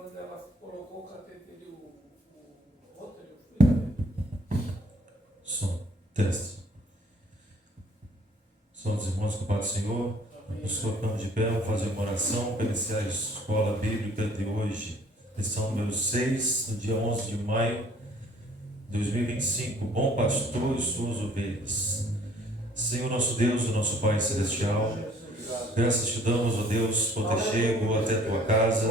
quando ela colocou o catete ali, o outro, eu fui. Som, teste. Somos irmãos com o Pai do Senhor. Nos colocamos de pé, vamos fazer uma oração para iniciar a escola bíblica de hoje. Lição número 6, no dia 11 de maio de 2025. Bom pastor e suas ovelhas. Senhor nosso Deus, o nosso Pai Celestial, graças te damos, ó Deus, por ter chego até a tua casa,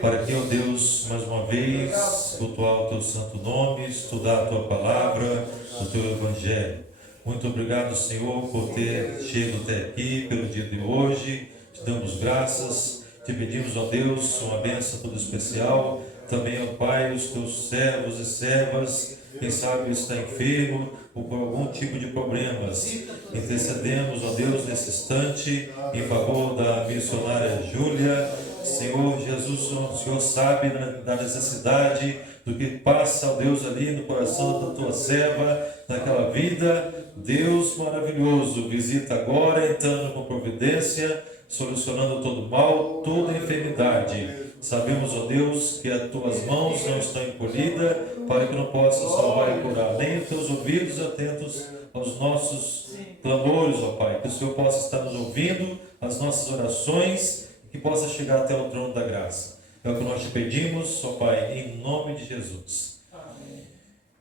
para que, ó Deus, mais uma vez, cultuar o teu santo nome, estudar a tua palavra, o teu evangelho. Muito obrigado, Senhor, por ter chegado até aqui, pelo dia de hoje. Te damos graças, te pedimos, ó Deus, uma bênção toda especial. Também, ó Pai, os teus servos e servas, quem sabe está enfermo ou por algum tipo de problemas. Intercedemos, ó Deus, nesse instante, em favor da missionária Júlia. Senhor Jesus, o Senhor sabe da necessidade do que passa, ó Deus, ali no coração da tua serva, naquela vida. Deus maravilhoso, visita agora, entrando com providência, solucionando todo mal, toda enfermidade. Sabemos, ó Deus, que as tuas mãos não estão encolhidas para que não possa salvar e curar, nem os teus ouvidos atentos aos nossos clamores, ó Pai, que o Senhor possa estar nos ouvindo, as nossas orações, que possa chegar até o trono da graça. É o que nós te pedimos, ó Pai, em nome de Jesus.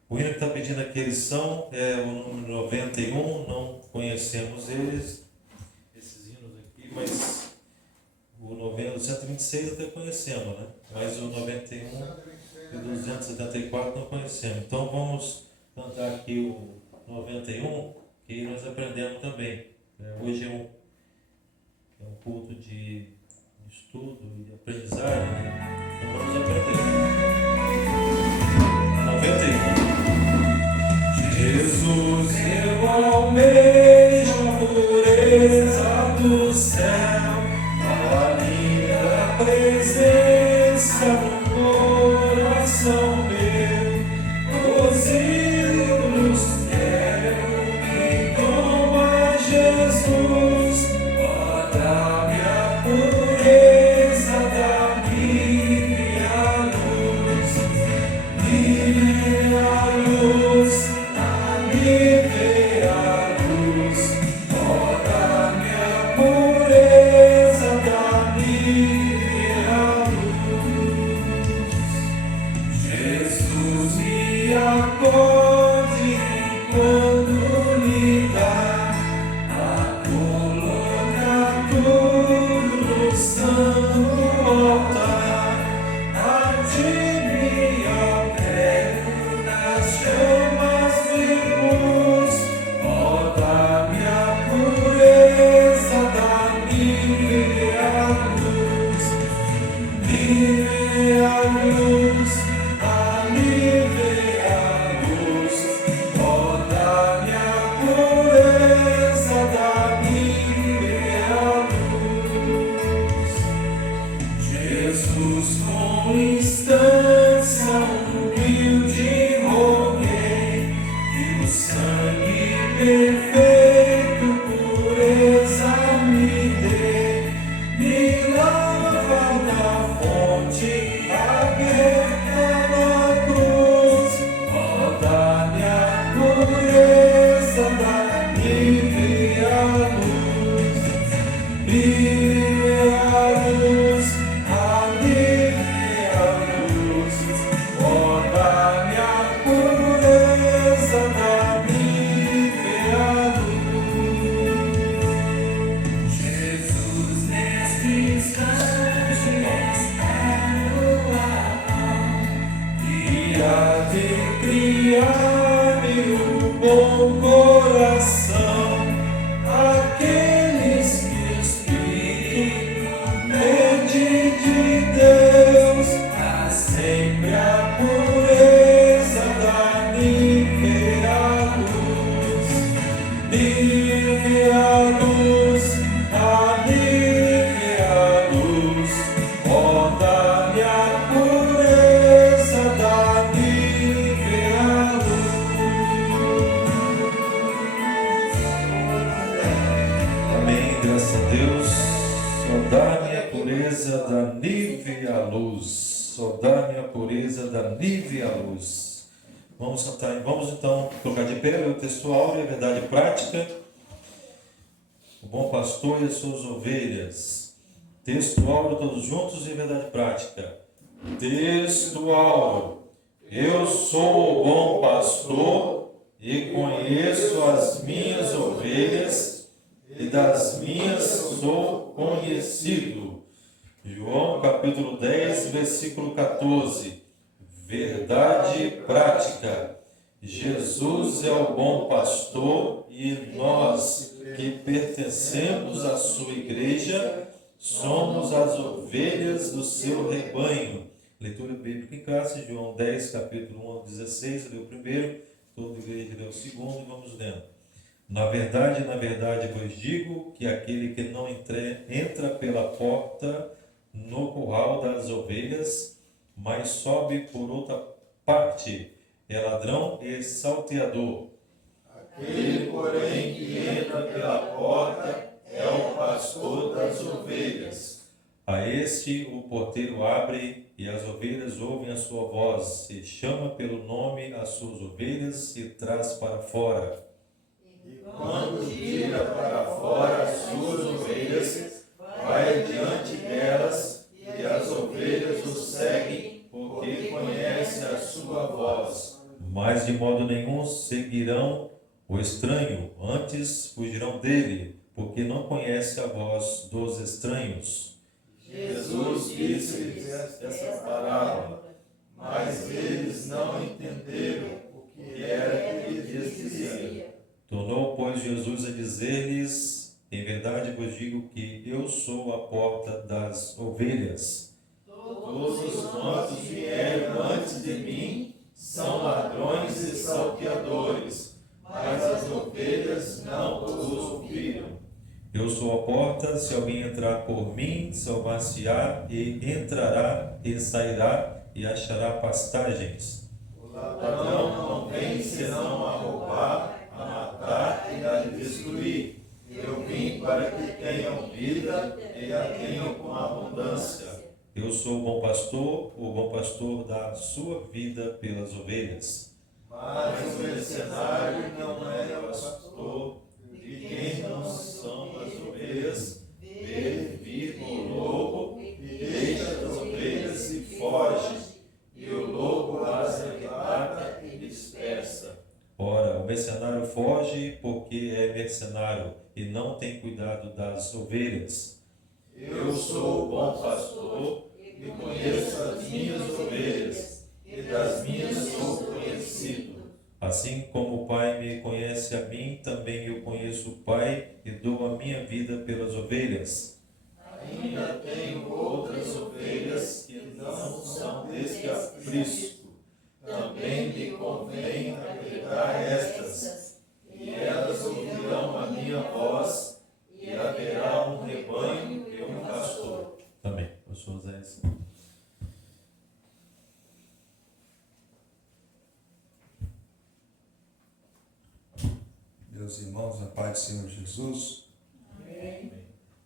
O hino que está pedindo aqui a lição é o número 91, não conhecemos esses hinos aqui, mas o 126 até conhecemos, né? Mas o 91 e 274 não conhecemos. Então vamos cantar aqui o 91, que nós aprendemos também. Hoje é um culto de estudo e de aprendizagem, né? Então vamos aprender. 91. Jesus, eu almejo a pureza do céu, a linda presença no coração meu, os ídolos quero que toma Jesus, ó, dá-me a pureza, dá-me a luz, dê a luz. Graças a Deus, só dá-me a pureza, dá-me a luz. Só dá-me a pureza, dá-me a luz. Vamos então colocar de pé o texto áureo, a verdade prática. O bom pastor e as suas ovelhas. Texto áureo, todos juntos, e verdade prática. Texto áureo. Eu sou o bom pastor e conheço as minhas ovelhas, e das minhas sou conhecido. João capítulo 10, versículo 14. Verdade prática. Jesus é o bom pastor e nós, que pertencemos à sua igreja, somos as ovelhas do seu rebanho. Leitura bíblica em classe, João 10, capítulo 1 ao 16, leu o primeiro, toda igreja leu o segundo, vamos lendo. Na verdade vos digo que aquele que não entra pela porta no curral das ovelhas, mas sobe por outra parte, é ladrão e salteador. Aquele, porém, que entra pela porta é o pastor das ovelhas. A este o porteiro abre, e as ovelhas ouvem a sua voz, e chama pelo nome as suas ovelhas e traz para fora. E quando tira para fora as suas ovelhas, vai diante delas, e as ovelhas o seguem, porque conhece a sua voz. Mas de modo nenhum seguirão o estranho, antes fugirão dele, porque não conhece a voz dos estranhos. Jesus disse-lhes essa parábola, mas eles não entenderam o que era que lhes dizia. Tornou, pois, Jesus a dizer-lhes: em verdade vos digo que eu sou a porta das ovelhas. Todos quantos vieram antes de mim são ladrões e salteadores, mas as ovelhas não os ouviram. Eu sou a porta, se alguém entrar por mim, salvar-se-á, e entrará e sairá, e achará pastagens. O ladrão não vem senão a roubar, a matar e a destruir. Eu vim para que tenham vida e a tenham com abundância. Eu sou o bom pastor dá a sua vida pelas ovelhas. Mas o mercenário não é o pastor, de quem não são as ovelhas, vê vir o lobo e deixa as ovelhas e foge, e o lobo as arrebata e dispersa. Ora, o mercenário foge porque é mercenário e não tem cuidado das ovelhas. Eu sou o bom pastor e conheço as minhas ovelhas, e das minhas sou conhecido. Assim como o Pai me conhece a mim, também eu conheço o Pai e dou a minha vida pelas ovelhas. Ainda tenho outras ovelhas que não são deste aprisco. Também me convém agregar estas, e elas ouvirão a minha voz, e haverá um rebanho e um pastor. Amém. Pastor Zé. Meus irmãos, a paz do Senhor Jesus. Amém.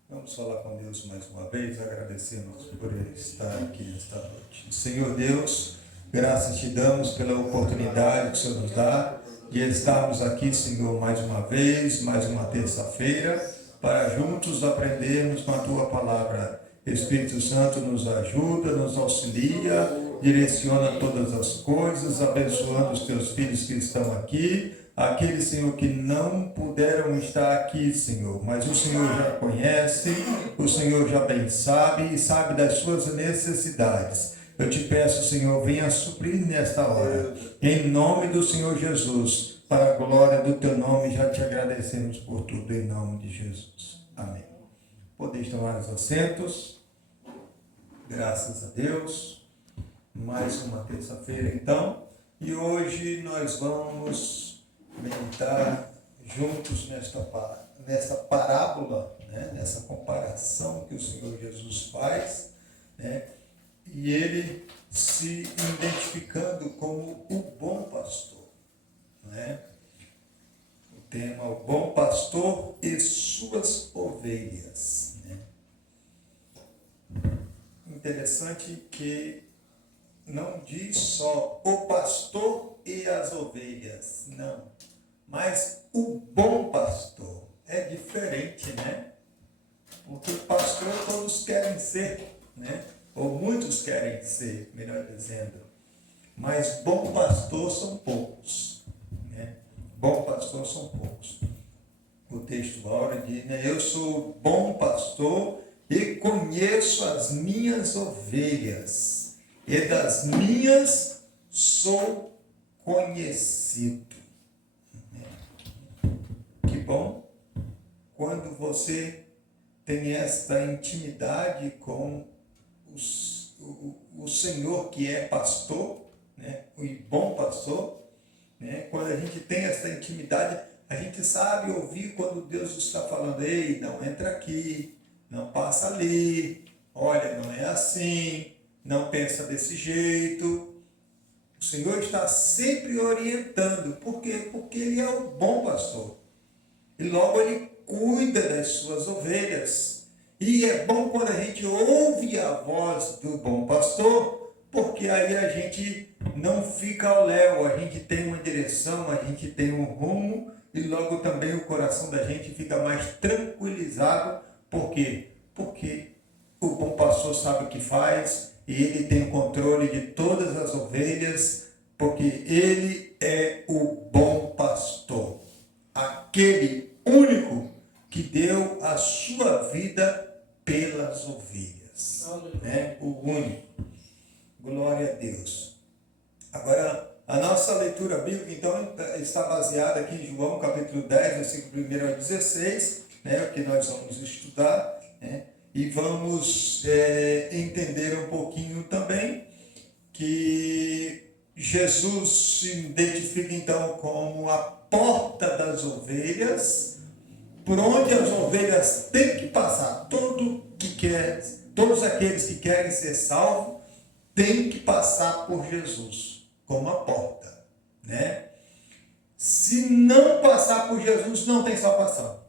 Vamos falar com Deus mais uma vez, agradecemos por Ele estar aqui nesta noite. Senhor Deus, graças te damos pela oportunidade que o Senhor nos dá de estarmos aqui, Senhor, mais uma vez, mais uma terça-feira, para juntos aprendermos com a Tua Palavra. Espírito Santo nos ajuda, nos auxilia, direciona todas as coisas, abençoando os Teus filhos que estão aqui, aqueles, Senhor, que não puderam estar aqui, Senhor, mas o Senhor já conhece, o Senhor já bem sabe e sabe das suas necessidades. Eu te peço, Senhor, venha suprir nesta hora, em nome do Senhor Jesus, para a glória do teu nome, já te agradecemos por tudo, em nome de Jesus. Amém. Podeis tomar os assentos, graças a Deus, mais uma terça-feira então, e hoje nós vamos meditar juntos nesta parábola, né? Nessa comparação que o Senhor Jesus faz, né? E ele se identificando como o bom pastor, né? O tema, o bom pastor e suas ovelhas, né? Interessante que não diz só o pastor e as ovelhas, não. Mas o bom pastor é diferente, né? Porque pastor todos querem ser, né? Ou muitos querem ser, melhor dizendo. Mas bom pastor são poucos, né? Bom pastor são poucos. O texto agora diz, né? Eu sou bom pastor e conheço as minhas ovelhas, e das minhas sou conhecido. Que bom quando você tem esta intimidade com o Senhor que é pastor, né? O bom pastor, né? Quando a gente tem essa intimidade, a gente sabe ouvir quando Deus está falando, ei, não entra aqui, não passa ali, olha, não é assim, não pensa desse jeito. O Senhor está sempre orientando. Por quê? Porque Ele é o bom pastor. E logo Ele cuida das suas ovelhas. E é bom quando a gente ouve a voz do bom pastor, porque aí a gente não fica ao léu, a gente tem uma direção, a gente tem um rumo, e logo também o coração da gente fica mais tranquilizado. Por quê? Porque o bom pastor sabe o que faz, e ele tem o controle de todas as ovelhas, porque ele é o bom pastor. Aquele único que deu a sua vida pelas ovelhas. Né? O único. Glória a Deus. Agora, a nossa leitura bíblica, então, está baseada aqui em João, capítulo 10, versículo 1 ao 16, né, que nós vamos estudar, né, e vamos entender um pouquinho também que Jesus se identifica, então, como a porta das ovelhas, por onde as ovelhas têm que passar. Todos aqueles que querem ser salvos têm que passar por Jesus, como a porta, né? Se não passar por Jesus, não tem salvação.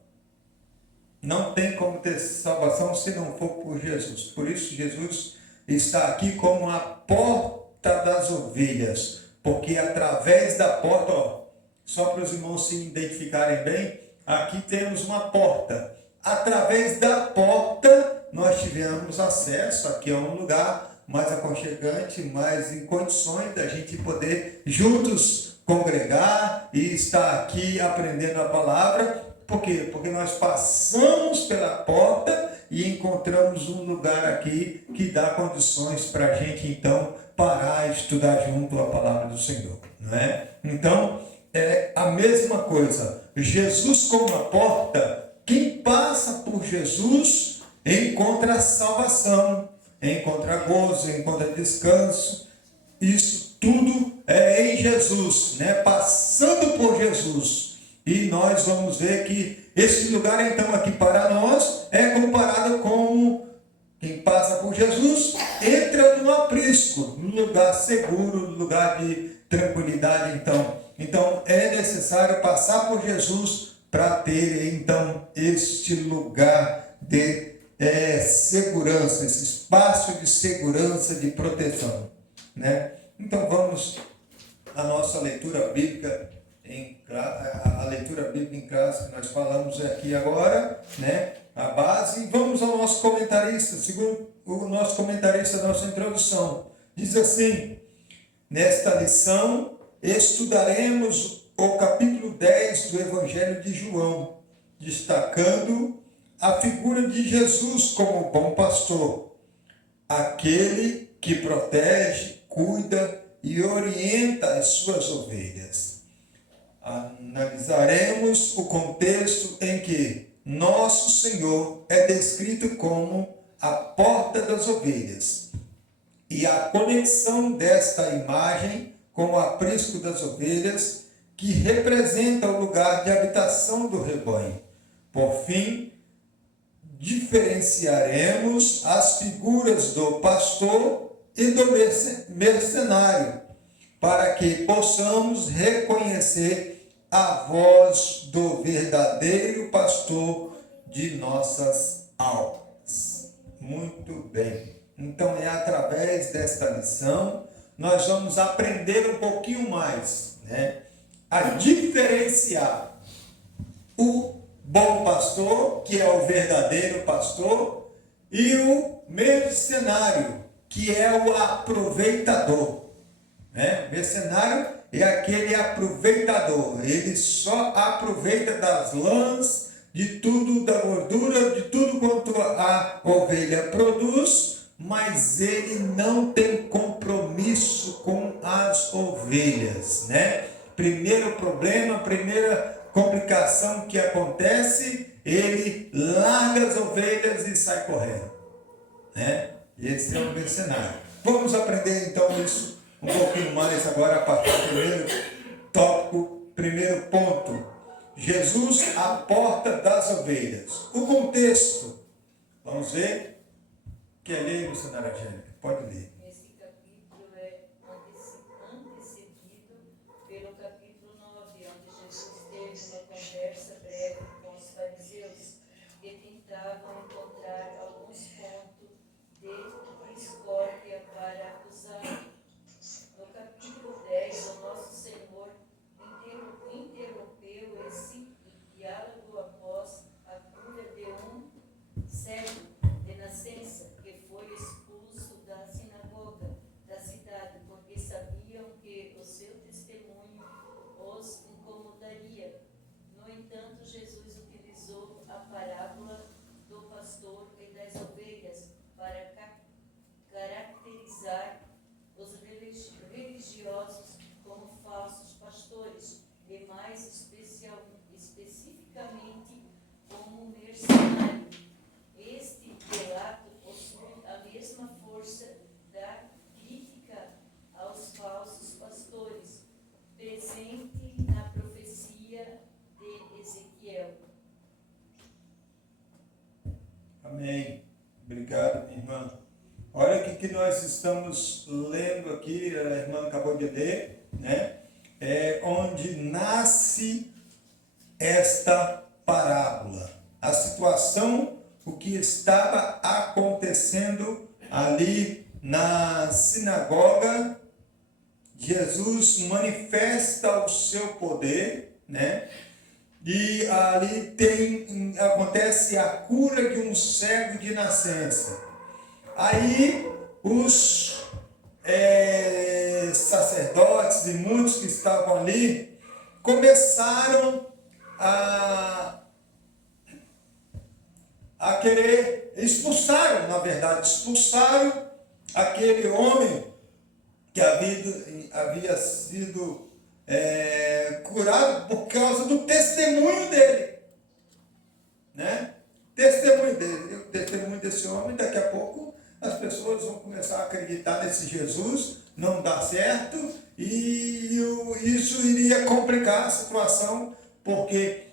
Não tem como ter salvação se não for por Jesus. Por isso Jesus está aqui como a porta das ovelhas, porque através da porta, ó, só para os irmãos se identificarem bem, aqui temos uma porta. Através da porta nós tivemos acesso, aqui é um lugar mais aconchegante, mais em condições da gente poder juntos congregar e estar aqui aprendendo a palavra. Por quê? Porque nós passamos pela porta e encontramos um lugar aqui que dá condições para a gente então parar e estudar junto a palavra do Senhor, não é? Então, é a mesma coisa. Jesus como a porta, quem passa por Jesus encontra salvação, encontra gozo, encontra descanso. Isso tudo é em Jesus, né? Passando por Jesus. E nós vamos ver que esse lugar, então, aqui para nós, é comparado com quem passa por Jesus, entra no aprisco, no lugar seguro, no lugar de tranquilidade, Então, é necessário passar por Jesus para ter, então, este lugar de segurança, esse espaço de segurança, de proteção, né? Então, vamos à nossa leitura bíblica, a leitura bíblica em classe que nós falamos aqui agora, né? A base, e vamos ao nosso comentarista, segundo o nosso comentarista da nossa introdução. Diz assim: nesta lição estudaremos o capítulo 10 do Evangelho de João, destacando a figura de Jesus como bom pastor, aquele que protege, cuida e orienta as suas ovelhas. Analisaremos o contexto em que nosso Senhor é descrito como a porta das ovelhas e a conexão desta imagem com o aprisco das ovelhas, que representa o lugar de habitação do rebanho. Por fim, diferenciaremos as figuras do pastor e do mercenário, para que possamos reconhecer a voz do verdadeiro pastor de nossas almas. Muito bem. Então é através desta lição nós vamos aprender um pouquinho mais, né, a diferenciar o bom pastor, que é o verdadeiro pastor, e o mercenário, que é o aproveitador. Né? Mercenário é aquele aproveitador, ele só aproveita das lãs, de tudo, da gordura, de tudo quanto a ovelha produz, mas ele não tem compromisso com as ovelhas, né? Primeiro problema, primeira complicação que acontece, ele larga as ovelhas e sai correndo, né? Esse é o mercenário. Vamos aprender então isso um pouquinho mais agora a partir do primeiro tópico, primeiro ponto. Jesus, a porta das ovelhas. O contexto, vamos ver, quer ler, missionária Angélica? Pode ler. Esse capítulo é antecedido pelo capítulo 9, onde Jesus teve uma conversa breve com os fariseus, que tentavam encontrar alguns pontos de discórdia para acusá-lo. No capítulo 10, o nosso Senhor interrompeu esse diálogo após a cura de um cego de nascença, que foi expulso da sinagoga da cidade, porque sabiam que o seu testemunho os incomodaria. No entanto, Jesus utilizou a parábola do pastor e das ovelhas para caracterizar os religiosos como falsos pastores, e mais especificamente como mercenário. Este relato possui a mesma força da crítica aos falsos pastores, presente na profecia de Ezequiel. Amém. Obrigado, minha irmã. Olha o que nós estamos lendo aqui, a irmã acabou de ler, né? É onde nasce esta parábola. A situação, o que estava acontecendo ali na sinagoga, Jesus manifesta o seu poder, né? E ali acontece a cura de um cego de nascença. Aí os sacerdotes e muitos que estavam ali começaram a querer, expulsaram aquele homem que havia sido curado por causa do testemunho dele, né? O testemunho desse homem, daqui a pouco as pessoas vão começar a acreditar nesse Jesus, não dá certo, e isso iria complicar a situação, porque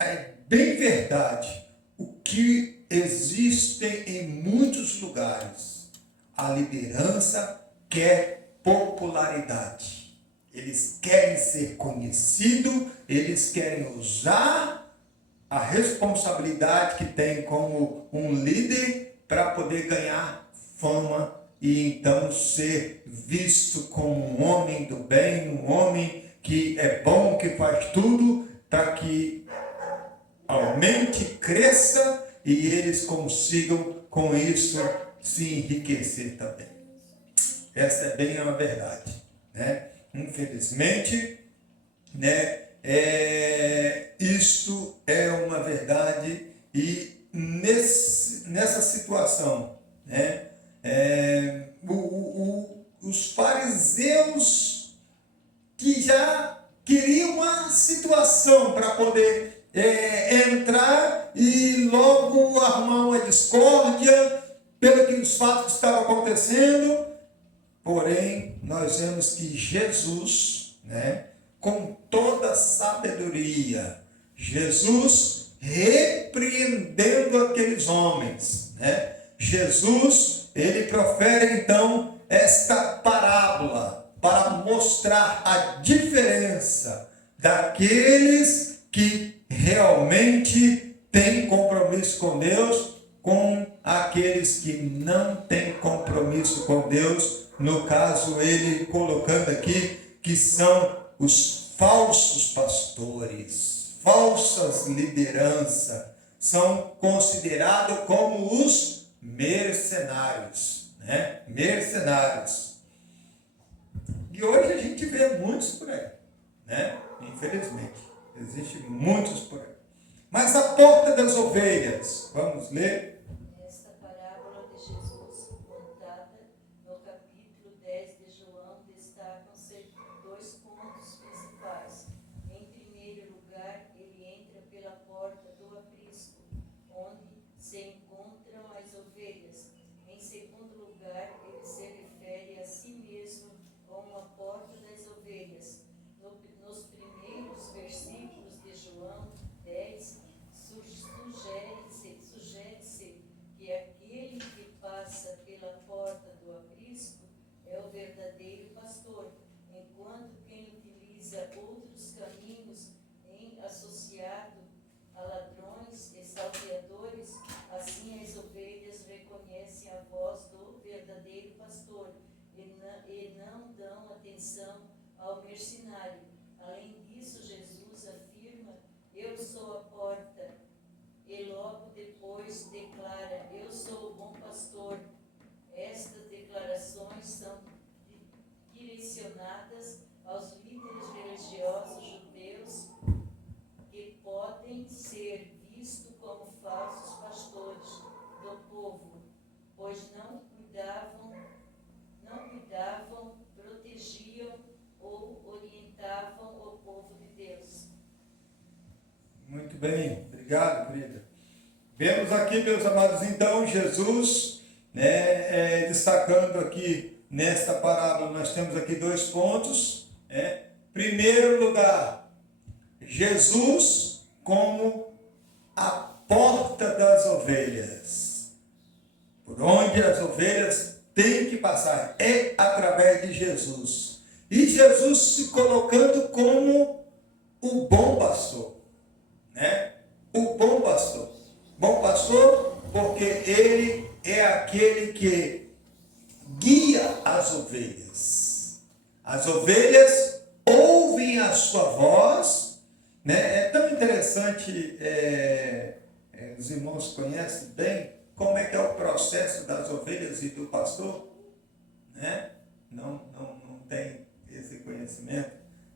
é bem verdade o que existe em muitos lugares. A liderança quer popularidade. Eles querem ser conhecidos, eles querem usar a responsabilidade que tem como um líder para poder ganhar fama e então ser visto como um homem do bem, um homem que é bom, que faz tudo para que aumente, cresça e eles consigam com isso se enriquecer também. Essa é bem a verdade, né? Infelizmente, né? Isto é uma verdade e nessa situação, né? Os fariseus que já queriam uma situação para poder entrar e logo arrumar uma discórdia pelo que os fatos estavam acontecendo, porém nós vemos que Jesus, né, com toda sabedoria, Jesus repreendendo aqueles homens, né? Jesus, ele profere então esta parábola para mostrar a diferença daqueles que realmente têm compromisso com Deus, com aqueles aqueles que não têm compromisso com Deus, no caso ele colocando aqui que são os falsos pastores, falsas lideranças, são considerados como os mercenários, né? Mercenários. E hoje a gente vê muitos por aí, né? Infelizmente, existem muitos por aí. Mas a porta das ovelhas, vamos ler? Esta parábola de Jesus contada no capítulo 10 de João destacam-se dois pontos principais. Em primeiro lugar, ele entra pela porta do aprisco, onde se encontram as ovelhas. Em segundo lugar, ele se refere a si mesmo como a porta das ovelhas. Nos primeiros versículos de João 10, sugere-se que aquele que passa pela porta do aprisco é o verdadeiro pastor, enquanto quem utiliza outros caminhos em associado a ladrões e salteadores, assim as ovelhas reconhecem a voz do verdadeiro pastor e não dão atenção ao mercenário. Além disso, Jesus afirma: eu sou a porta, e logo depois declara: eu sou o bom pastor. Estas declarações são direcionadas aos líderes religiosos judeus que podem ser vistos como falsos pastores do povo, pois não cuidavam, protegiam ou orientavam o povo de Deus. Muito bem, obrigado, querida. Vemos aqui, meus amados, então, Jesus, né, destacando aqui nesta parábola, nós temos aqui dois pontos. Primeiro lugar, Jesus como a porta das ovelhas, por onde as ovelhas têm que passar, é através de Jesus. E Jesus se colocando como o bom pastor, né? O bom pastor. Bom pastor porque ele é aquele que guia as ovelhas. As ovelhas ouvem a sua voz, né? É tão interessante, os irmãos conhecem bem como é que é o processo das ovelhas e do pastor, né? Não tem esse conhecimento.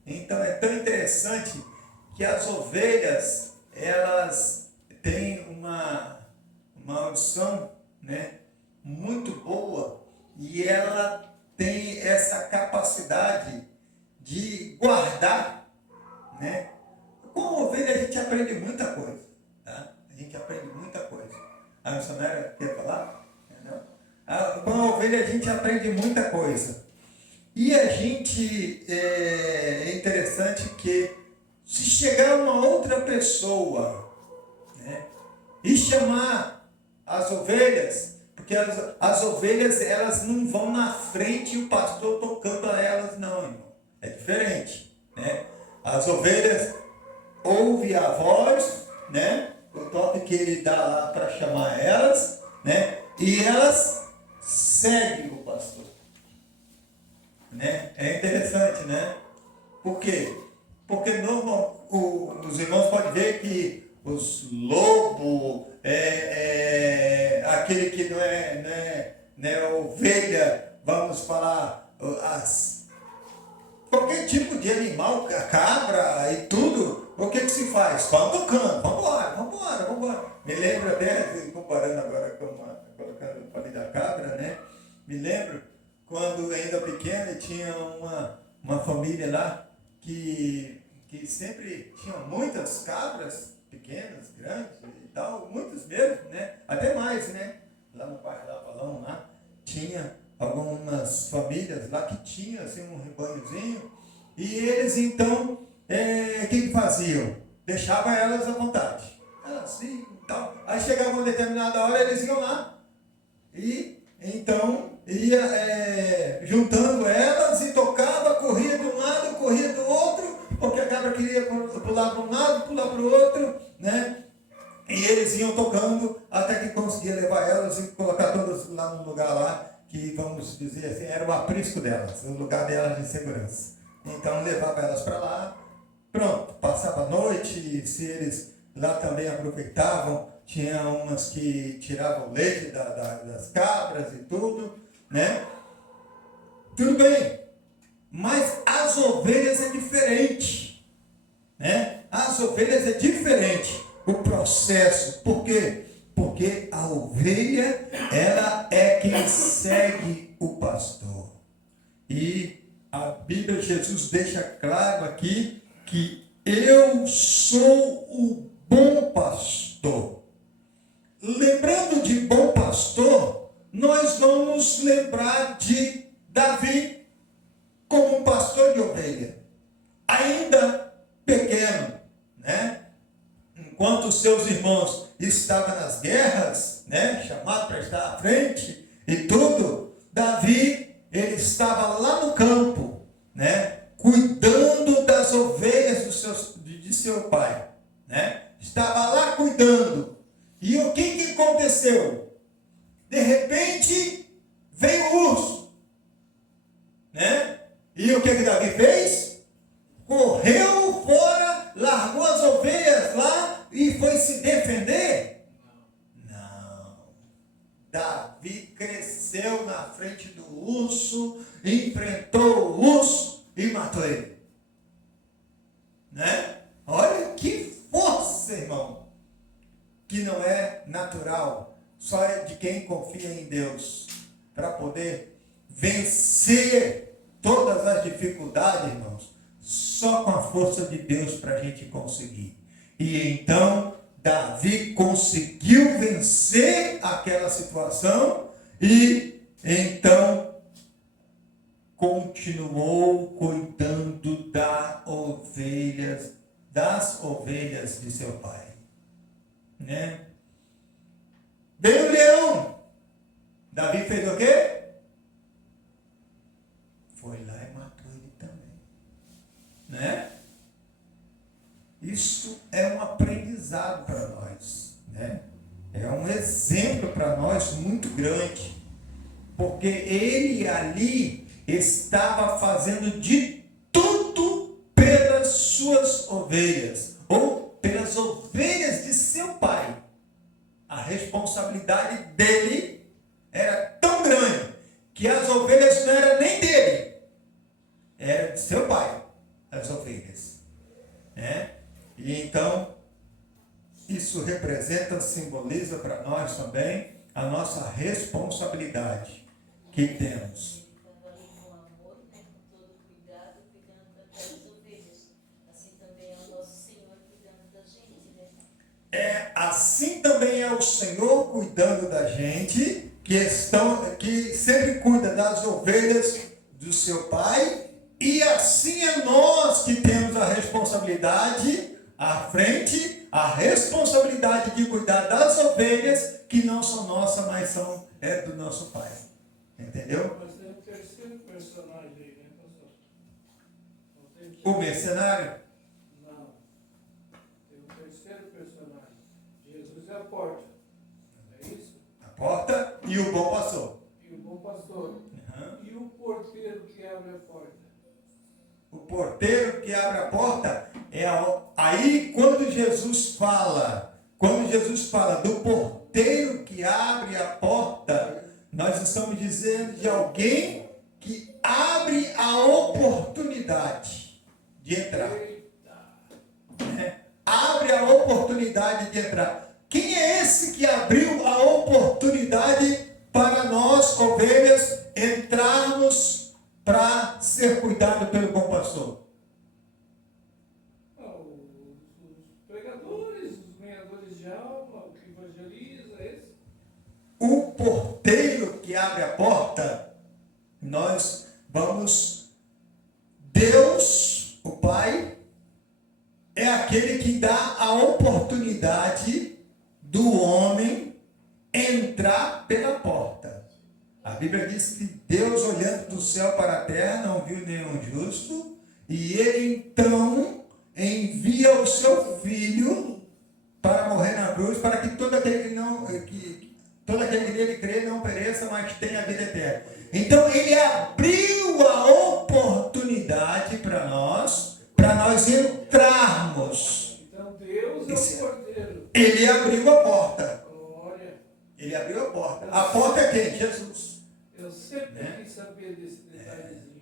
Então é tão interessante que as ovelhas, elas têm uma audição, né, muito boa, e ela tem essa capacidade de guardar, né? Com a ovelha a gente aprende muita coisa, tá? A gente aprende muita coisa. A missionária quer falar? Não? Com a ovelha a gente aprende muita coisa. E a gente, é interessante que se chegar uma outra pessoa, né, e chamar as ovelhas, porque as ovelhas, elas não vão na frente e o pastor tocando a elas, não, irmão. É diferente, né? As ovelhas ouvem a voz, né, o toque que ele dá lá para chamar elas, né, e elas seguem o pastor, né? É interessante, né? Por quê? Porque os irmãos podem ver que os lobos, aquele que não é ovelha, vamos falar, qualquer tipo de animal, a cabra e tudo, o que se faz? Vão tocando, vambora. Me lembro até, comparando agora colocando o falei da cabra, né? Me lembro quando ainda pequeno tinha uma família lá que sempre tinha muitas cabras, pequenas, grandes e tal, muitas mesmo, né? Até mais, né? Lá no Parque da Avalão, lá, tinha algumas famílias lá que tinham assim, um rebanhozinho, e eles então, o que faziam? Deixavam elas à vontade. Assim, tal. Aí chegava uma determinada hora, eles iam lá, e então ia juntando elas e tocava, corria de um lado, corria do outro, porque a cabra queria pular para um lado, pular para o outro, né? E eles iam tocando até que conseguia levar elas e colocar lá no lugar lá que, vamos dizer assim, era o aprisco delas, o lugar delas de segurança. Então levava elas para lá, pronto, passava a noite, e se eles lá também aproveitavam, tinha umas que tiravam o leite das cabras e tudo, né? Tudo bem, mas as ovelhas é diferente, né? As ovelhas é diferente o processo, por quê? Porque a ovelha, ela é quem segue o pastor. E a Bíblia, Jesus deixa claro aqui que eu sou o bom pastor. Lembrando de bom pastor, nós vamos lembrar de Davi como um pastor de ovelha, ainda pequeno, né? Enquanto os seus irmãos estavam nas guerras, né, chamado para estar à frente e tudo, Davi, ele estava lá no campo, né, cuidando das ovelhas de seu pai, né? Estava lá cuidando. E o que aconteceu? De repente veio o urso, né? E o que Davi fez? Correu fora, largou as ovelhas lá e foi se defender? Não. Davi cresceu na frente do urso, enfrentou o urso e matou ele. Né? Olha que força, irmão. Que não é natural, só é de quem confia em Deus, para poder vencer todas as dificuldades, irmãos, só com a força de Deus para a gente conseguir. E então, Davi conseguiu vencer aquela situação e então continuou cuidando das ovelhas de seu pai. Né? Veio o leão. Davi fez o quê? Foi lá e matou ele também. Né? Isso é um aprendizado para nós. Né? É um exemplo para nós muito grande. Porque ele ali estava fazendo de tudo pelas suas ovelhas. Ou pelas ovelhas de seu pai. A responsabilidade dele era tão grande que as ovelhas não eram nem dele, era de seu pai, as ovelhas. Né? E então, isso representa, simboliza para nós também a nossa responsabilidade que temos. Assim também é o Senhor cuidando da gente, que sempre cuida das ovelhas do seu pai, e assim é nós que temos a responsabilidade à frente, a responsabilidade de cuidar das ovelhas que não são nossas, mas é do nosso pai. Entendeu? Mas tem um terceiro personagem aí, né, pastor? O mercenário. Jesus é a porta, é isso? A porta e o bom pastor. E o bom pastor. Uhum. E o porteiro que abre a porta? O porteiro que abre a porta aí quando Jesus fala do porteiro que abre a porta, nós estamos dizendo de alguém que abre a oportunidade de entrar. Abre a oportunidade de entrar. Quem é esse que abriu a oportunidade para nós, ovelhas, entrarmos para ser cuidado pelo bom pastor? Os pregadores, os ganhadores de alma, o que evangeliza, esse. O porteiro que abre a porta, Deus, o Pai, é aquele que dá a oportunidade do homem entrar pela porta. A Bíblia diz que Deus, olhando do céu para a terra, não viu nenhum justo, e ele então envia o seu filho para morrer na cruz, para que todo aquele todo aquele que nele crê não pereça, mas tenha a vida eterna. Então ele abriu a oportunidade para nós entrarmos. Então Deus é o porteiro. Ele abriu a porta. Glória. Ele abriu a porta. A porta é quem? Jesus. Eu sempre quis saber desse detalhezinho.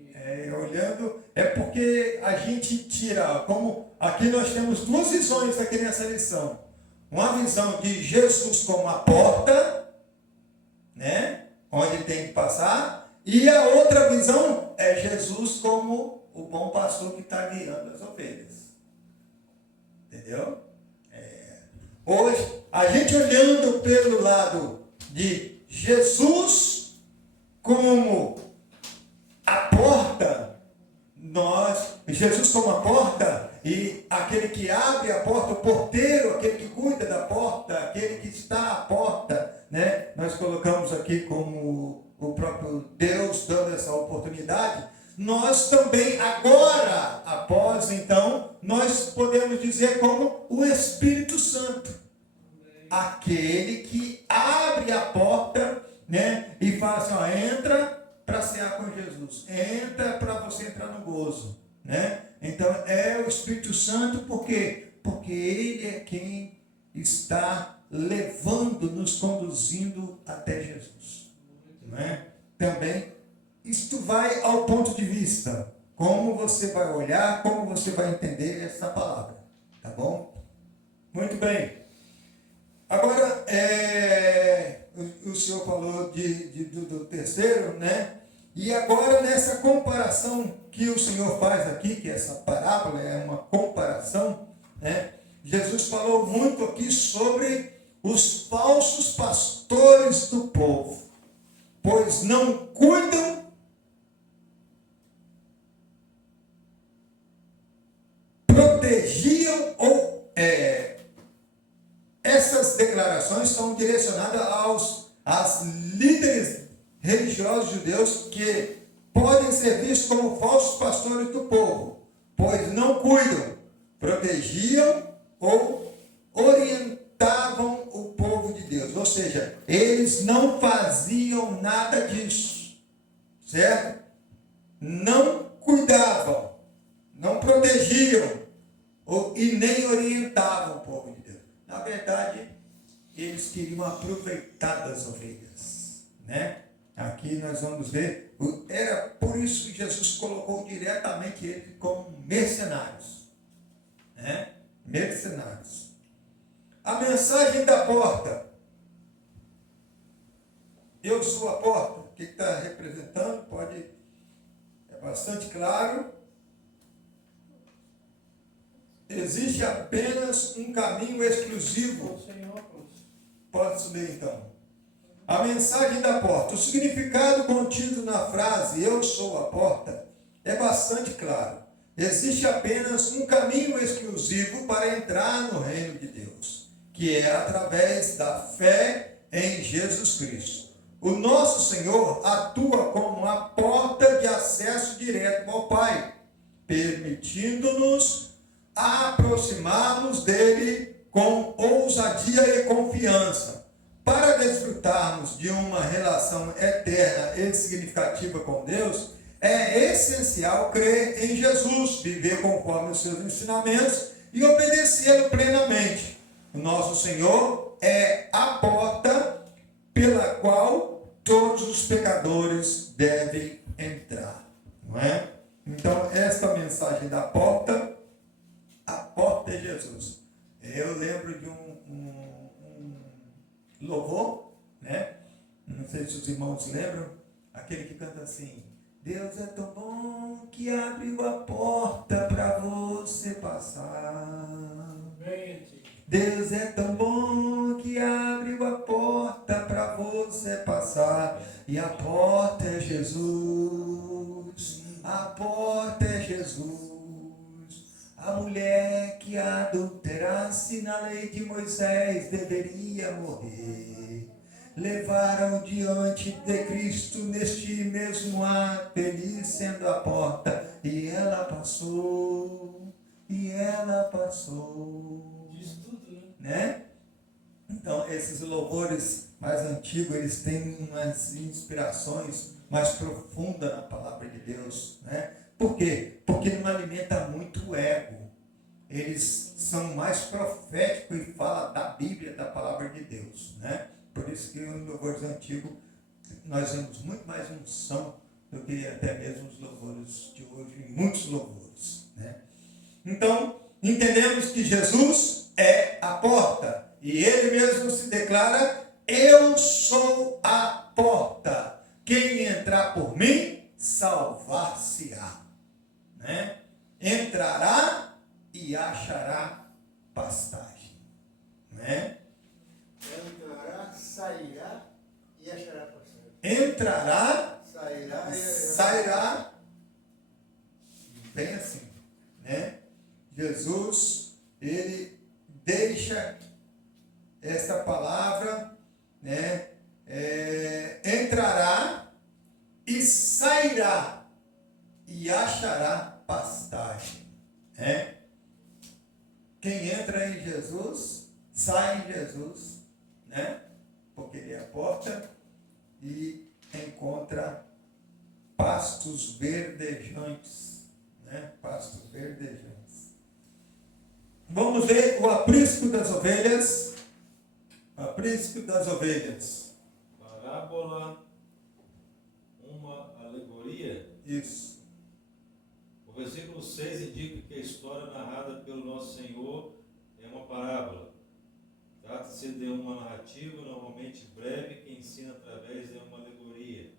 Olhando, é porque a gente tira, como aqui nós temos duas visões aqui nessa lição. Uma visão de Jesus como a porta, né? Onde tem que passar. E a outra visão é Jesus como o bom pastor que está guiando as ovelhas. Entendeu? Hoje, a gente olhando pelo lado de Jesus como a porta, Jesus como a porta, e aquele que abre a porta, o porteiro, aquele que cuida da porta, aquele que está à porta, né? Nós colocamos aqui como o próprio Deus dando essa oportunidade. Nós também agora, após então, nós podemos dizer como o Espírito Santo, aquele que abre a porta, né? E fala assim, ó, entra para cear com Jesus, entra para você entrar no gozo, né? Então é o Espírito Santo, por quê? Porque ele é quem está levando, nos conduzindo até Jesus, né? Também isto vai ao ponto de vista, como você vai olhar, como você vai entender essa palavra, tá bom? Muito bem. Agora, o senhor falou do terceiro, né? E agora, nessa comparação que o senhor faz aqui, que essa parábola é uma comparação, né? Jesus falou muito aqui sobre os falsos pastores do povo, pois não cuidam protegiam ou essas declarações são direcionadas aos líderes religiosos judeus que podem ser vistos como falsos pastores do povo, pois não cuidam, protegiam ou orientavam o povo de Deus. Ou seja, eles não faziam nada disso, certo? Não cuidavam, não protegiam e nem orientavam o povo de Deus. Na verdade, eles queriam aproveitar das ovelhas, né? Aqui nós vamos ver, era por isso que Jesus colocou diretamente eles como mercenários, né? Mercenários. A mensagem da porta. Eu sou a porta. O que está representando? É bastante claro. Existe apenas um caminho exclusivo. Pode subir então. A mensagem da porta. O significado contido na frase eu sou a porta é bastante claro. Existe apenas um caminho exclusivo para entrar no reino de Deus, que é através da fé em Jesus Cristo. O nosso Senhor atua como a porta de acesso direto ao Pai, permitindo-nos aproximarmos dele com ousadia e confiança. Para desfrutarmos de uma relação eterna e significativa com Deus, é essencial crer em Jesus, viver conforme os seus ensinamentos e obedecê-lo plenamente. O nosso Senhor é a porta pela qual todos os pecadores devem entrar, não é? Então, esta mensagem da porta, a porta é Jesus. Eu lembro de um louvor, né? Não sei se os irmãos lembram, aquele que canta assim: Deus é tão bom que abriu a porta para você passar. Deus é tão bom que abriu a porta para você passar. E a porta é Jesus. A porta é Jesus. A mulher que adulterasse na lei de Moisés deveria morrer. Levaram diante de Cristo neste mesmo ato, ele sendo a porta, e ela passou, Diz tudo, né? Então, esses louvores mais antigos, eles têm umas inspirações mais profundas na palavra de Deus, né? Por quê? Porque não alimenta muito o ego. Eles são mais proféticos e falam da Bíblia, da palavra de Deus, né? Por isso que os louvores antigos, nós vemos muito mais unção do que até mesmo os louvores de hoje, muitos louvores, né? Então, entendemos que Jesus é a porta, e ele mesmo se declara: eu sou a porta, quem entrar por mim, salvar-se-á, né? Entrará e achará pastagem, né? Entrará, sairá e achará pastagem. Entrará, Sairá e sairá, bem assim, né? Jesus, ele deixa esta palavra, né? Entrará e sairá e achará pastagem, né? Quem entra em Jesus, sai em Jesus, né? Porque ele é a porta e encontra pastos verdejantes, né? Pastos verdejantes. Vamos ver o aprisco das ovelhas. Aprisco das ovelhas. Parábola, uma alegoria. Isso. O versículo 6 indica que a história narrada pelo nosso Senhor é uma parábola. Trata-se de uma narrativa normalmente breve que ensina através de uma alegoria.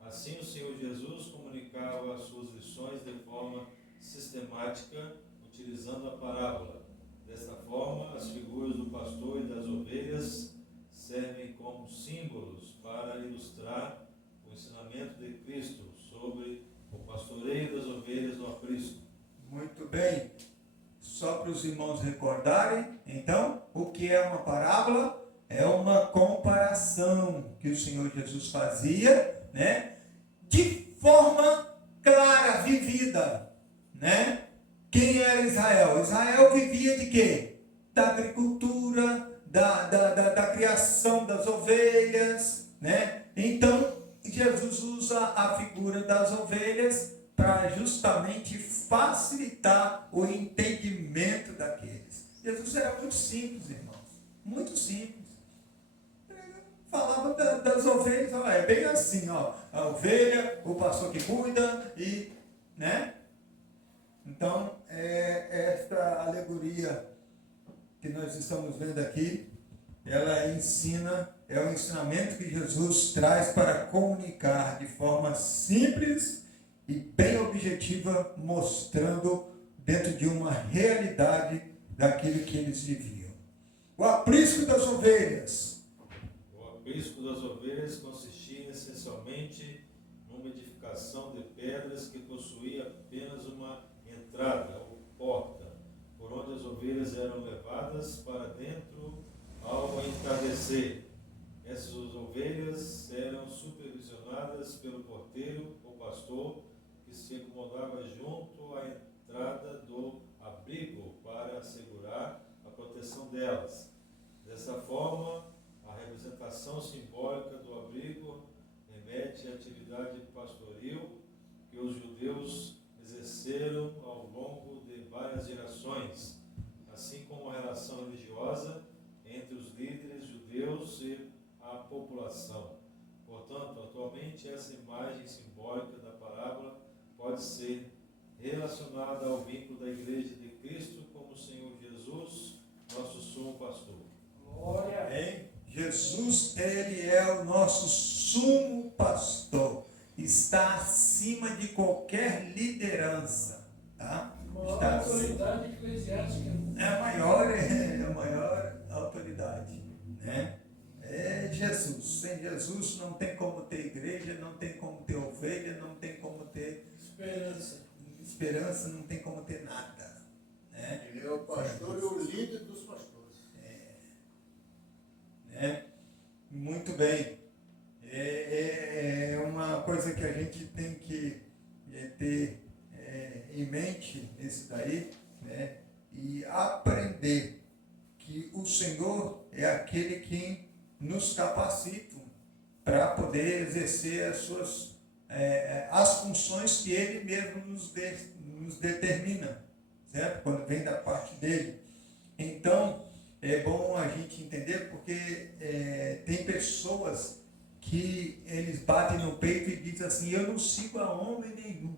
Assim, o Senhor Jesus comunicava as suas lições de forma sistemática, utilizando a parábola. Desta forma, as figuras do pastor e das ovelhas servem como símbolos para ilustrar o ensinamento de Cristo sobre o pastoreio das ovelhas no aprisco. Muito bem. Só para os irmãos recordarem, então, o que é uma parábola? É uma comparação que o Senhor Jesus fazia, né? De forma clara, vivida, né? Quem era Israel? Israel vivia de quê? Da agricultura, da criação das ovelhas, né? Então, Jesus usa a figura das ovelhas para justamente facilitar o entendimento daqueles. Jesus era muito simples, irmãos. Muito simples. Falava das ovelhas, ó, é bem assim, ó, a ovelha, o pastor que cuida e, né? Então, esta alegoria que nós estamos vendo aqui, ela ensina, é o ensinamento que Jesus traz para comunicar de forma simples e bem objetiva, mostrando dentro de uma realidade daquilo que eles viviam. O aprisco das ovelhas. O aprisco das ovelhas consistia essencialmente numa edificação de pedras que possuía apenas uma entrada ou porta, por onde as ovelhas eram levadas para dentro ao entardecer. Essas ovelhas eram supervisionadas pelo porteiro ou pastor, que se acomodava junto à entrada do abrigo para assegurar a proteção delas. Dessa forma, a representação simbólica do abrigo remete à atividade pastoril que os judeus exerceram ao longo de várias gerações, assim como a relação religiosa entre os líderes judeus e a população. Portanto, atualmente, essa imagem simbólica da parábola pode ser relacionada ao vínculo da Igreja de Cristo como o Senhor Jesus, nosso sumo pastor. Glória. Hein? Jesus, ele é o nosso sumo pastor. Está acima de qualquer liderança. Tá? Maior Está acima. autoridade eclesiástica. É a maior autoridade, né? É Jesus. Sem Jesus não tem como ter igreja, não tem como ter ovelha, não tem como ter esperança, não tem como ter nada, né? Ele é o pastor e o líder dos pastores. Né? Muito bem. É uma coisa que a gente tem que ter em mente nisso daí, né? E aprender que o Senhor é aquele quem nos capacitam para poder exercer as funções que Ele mesmo nos determina, certo? Quando vem da parte dele. Então, é bom a gente entender, porque tem pessoas que eles batem no peito e dizem assim: eu não sigo a homem nenhum.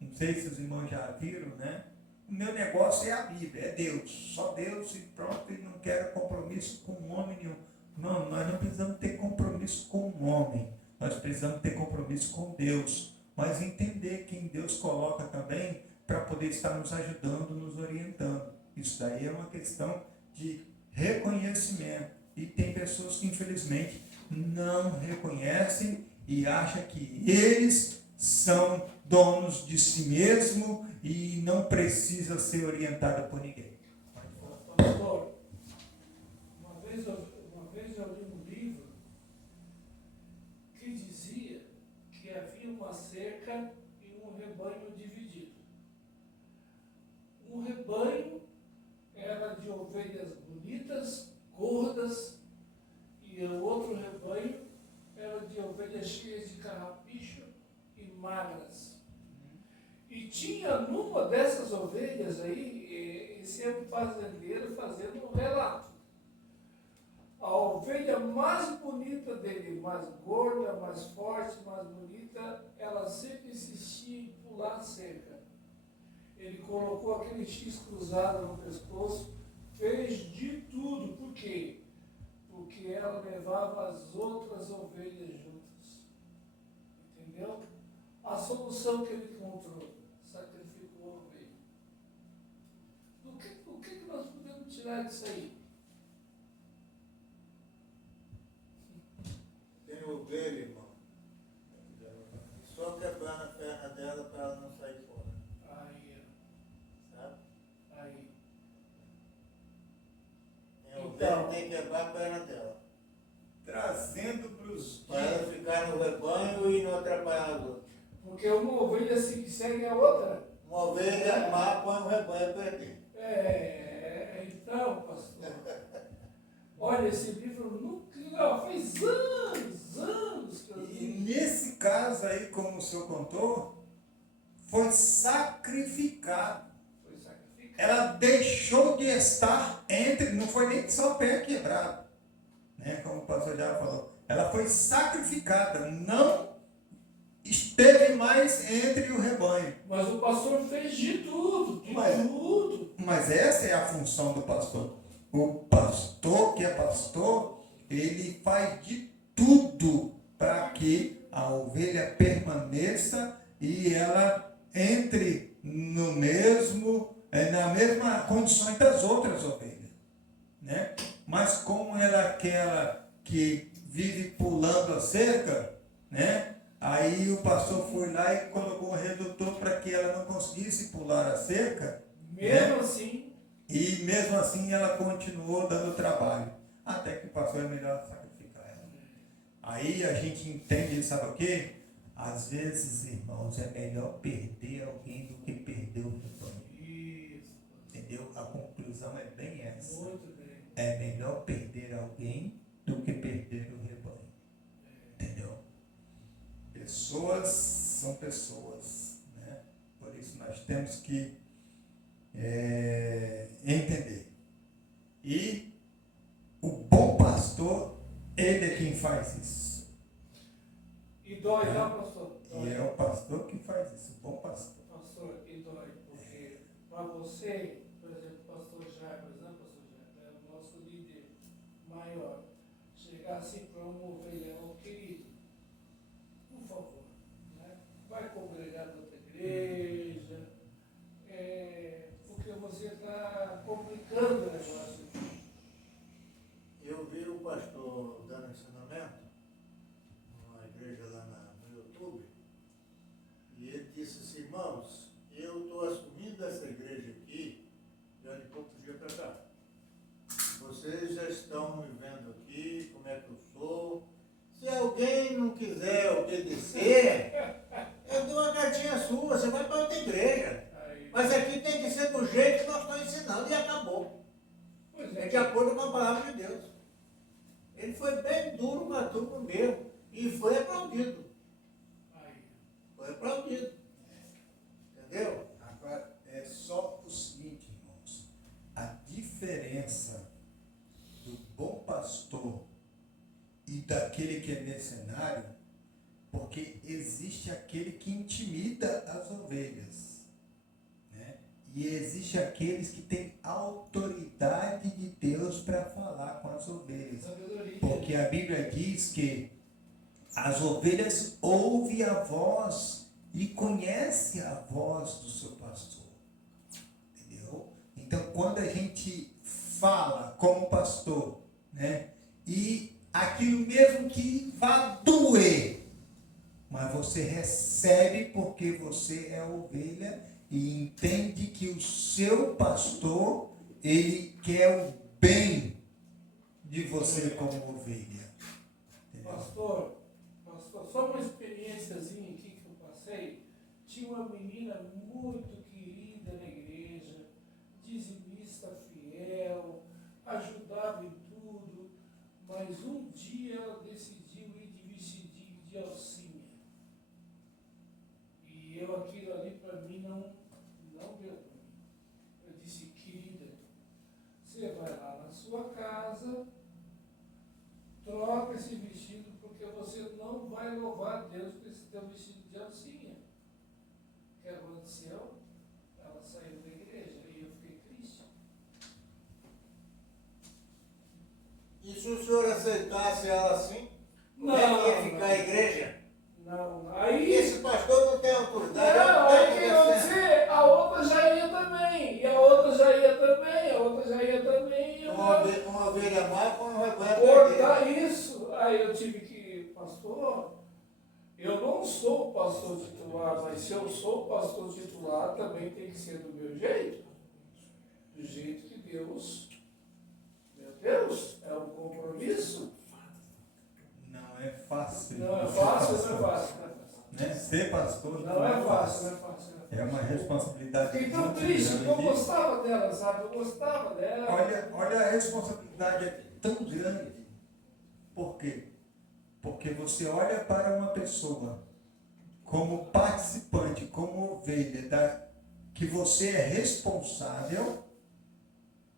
Não sei se os irmãos já viram, né? O meu negócio é a Bíblia, é Deus, só Deus e pronto, e não quero compromisso com homem nenhum. Não, nós não precisamos ter compromisso com o homem, nós precisamos ter compromisso com Deus, mas entender quem Deus coloca também para poder estar nos ajudando, nos orientando. Isso daí é uma questão de reconhecimento, e tem pessoas que infelizmente não reconhecem e acham que eles são donos de si mesmo e não precisa ser orientado por ninguém. Pastor, uma vez eu li um livro que dizia que havia uma cerca e um rebanho dividido. Um rebanho era de ovelhas bonitas, gordas, e o outro rebanho era de ovelhas cheias de carrapicho e magras. E tinha numa dessas ovelhas aí, esse é um fazendeiro fazendo um relato. A ovelha mais bonita dele, mais gorda, mais forte, mais bonita, ela sempre insistia em pular a cerca. Ele colocou aquele X cruzado no pescoço, fez de tudo. Por quê? Porque ela levava as outras ovelhas juntas. Entendeu? A solução que ele encontrou: sacrificou a ovelha. O que nós podemos tirar disso aí? Tem ovelha, irmão, só quebrando a perna dela para ela não sair fora. Aí, Sabe? aí. Tem ovelha que tem que quebrar a perna dela. Trazendo para os Para ela ficar no rebanho e não atrapalhar a outra. Porque uma ovelha se segue a outra. Uma ovelha má põe o rebanho a perder. Então, pastor, olha, esse livro nunca, faz anos que eu E li. nesse caso aí, como o senhor contou, foi sacrificado. Foi sacrificado. Ela deixou de estar entre, não foi nem só o pé quebrado, né? Como o pastor já falou. Ela foi sacrificada, não esteve mais entre o rebanho. Mas o pastor fez de tudo, tudo. Mas essa é a função do pastor. O pastor que é pastor, ele faz de tudo para que a ovelha permaneça e ela entre no mesmo, na mesma condições das outras ovelhas, né? Mas como ela é aquela que vive pulando a cerca, né? Aí o pastor foi lá e colocou um redutor para que ela não conseguisse pular a cerca. Mesmo assim. E mesmo assim ela continuou dando trabalho. Até que o pastor é melhor sacrificar ela. Aí a gente entende, sabe o quê? Às vezes, irmãos, é melhor perder alguém do que perder o rebanho. Isso. Entendeu? A conclusão é bem essa. Muito bem. É melhor perder alguém do que perder o rebanho. Entendeu? Pessoas são pessoas, né? Por isso nós temos que entender. E o bom pastor, ele é quem faz isso. E dói, não, pastor? Dói. E é o pastor que faz isso, o bom pastor. Pastor, e dói, porque para você, por exemplo, o pastor Jair, é o nosso líder maior, chegar assim para um ovelhão querido, por favor, né? Vai congregar na outra igreja, porque você está complicando o negócio. Eu vi o pastor dando ensinamento numa igreja lá no YouTube, e ele disse assim: irmãos, eu estou assumindo essa igreja aqui já de poucos dias para cá. Vocês já estão me vendo aqui, como é que eu sou. Se alguém não quiser obedecer, eu dou uma cartinha sua, você vai para outra igreja. Mas aqui tem que ser do jeito que nós estamos ensinando e acabou. Pois É de acordo com a palavra de Deus. Ele foi bem duro com a turma mesmo. E foi aplaudido. Aí. Foi aplaudido. Entendeu? Agora, é só o seguinte, irmãos. A diferença do bom pastor e daquele que é mercenário, porque existe aquele que intimida as ovelhas, né? E existe aqueles que têm autoridade de Deus para falar com as ovelhas. Sabedoria. Porque a Bíblia diz que as ovelhas ouvem a voz e conhecem a voz do seu pastor. Entendeu? Então, quando a gente fala como pastor, né? E aquilo mesmo que vai doer, mas você recebe porque você é ovelha e entende que o seu pastor, ele quer o bem de você como ovelha. Entendeu? Pastor, só uma experiênciazinha aqui que eu passei. Tinha uma menina muito querida na igreja, dizimista fiel, ajudava em tudo, mas um dia ela decidiu ir de vestidinho de alcinha. E eu, aquilo ali para mim não deu para mim. Eu disse, querida, você vai lá na sua casa, troca esse vestido, porque você não vai louvar a Deus com esse teu vestido de alcinha. O que aconteceu? Ela saiu da igreja e eu fiquei triste. E se o senhor aceitasse ela assim, como Não, é que ia não, ficar não. a igreja? Não, E aí. esse pastor não tem autoridade. ele Não, não aí tem o que conhecimento. acontecer? A outra já ia também, e a outra já ia também, a outra já ia também, e eu Uma ovelha má com uma rebanho cortar perdido. isso. Aí eu tive que, pastor, eu não sou o pastor titular, mas se eu sou o pastor titular, também tem que ser do meu jeito. Do jeito que Deus, meu Deus, é um compromisso. Não é fácil. Não é ser fácil, pastor, não é fácil. Não é fácil. né? Ser pastor Não é fácil, não é fácil. É uma responsabilidade Fiquei tão muito triste, porque eu grande. gostava dela, sabe? Eu gostava dela. Olha a responsabilidade é tão grande. Por quê? Porque você olha para uma pessoa como participante, como ovelha, que você é responsável.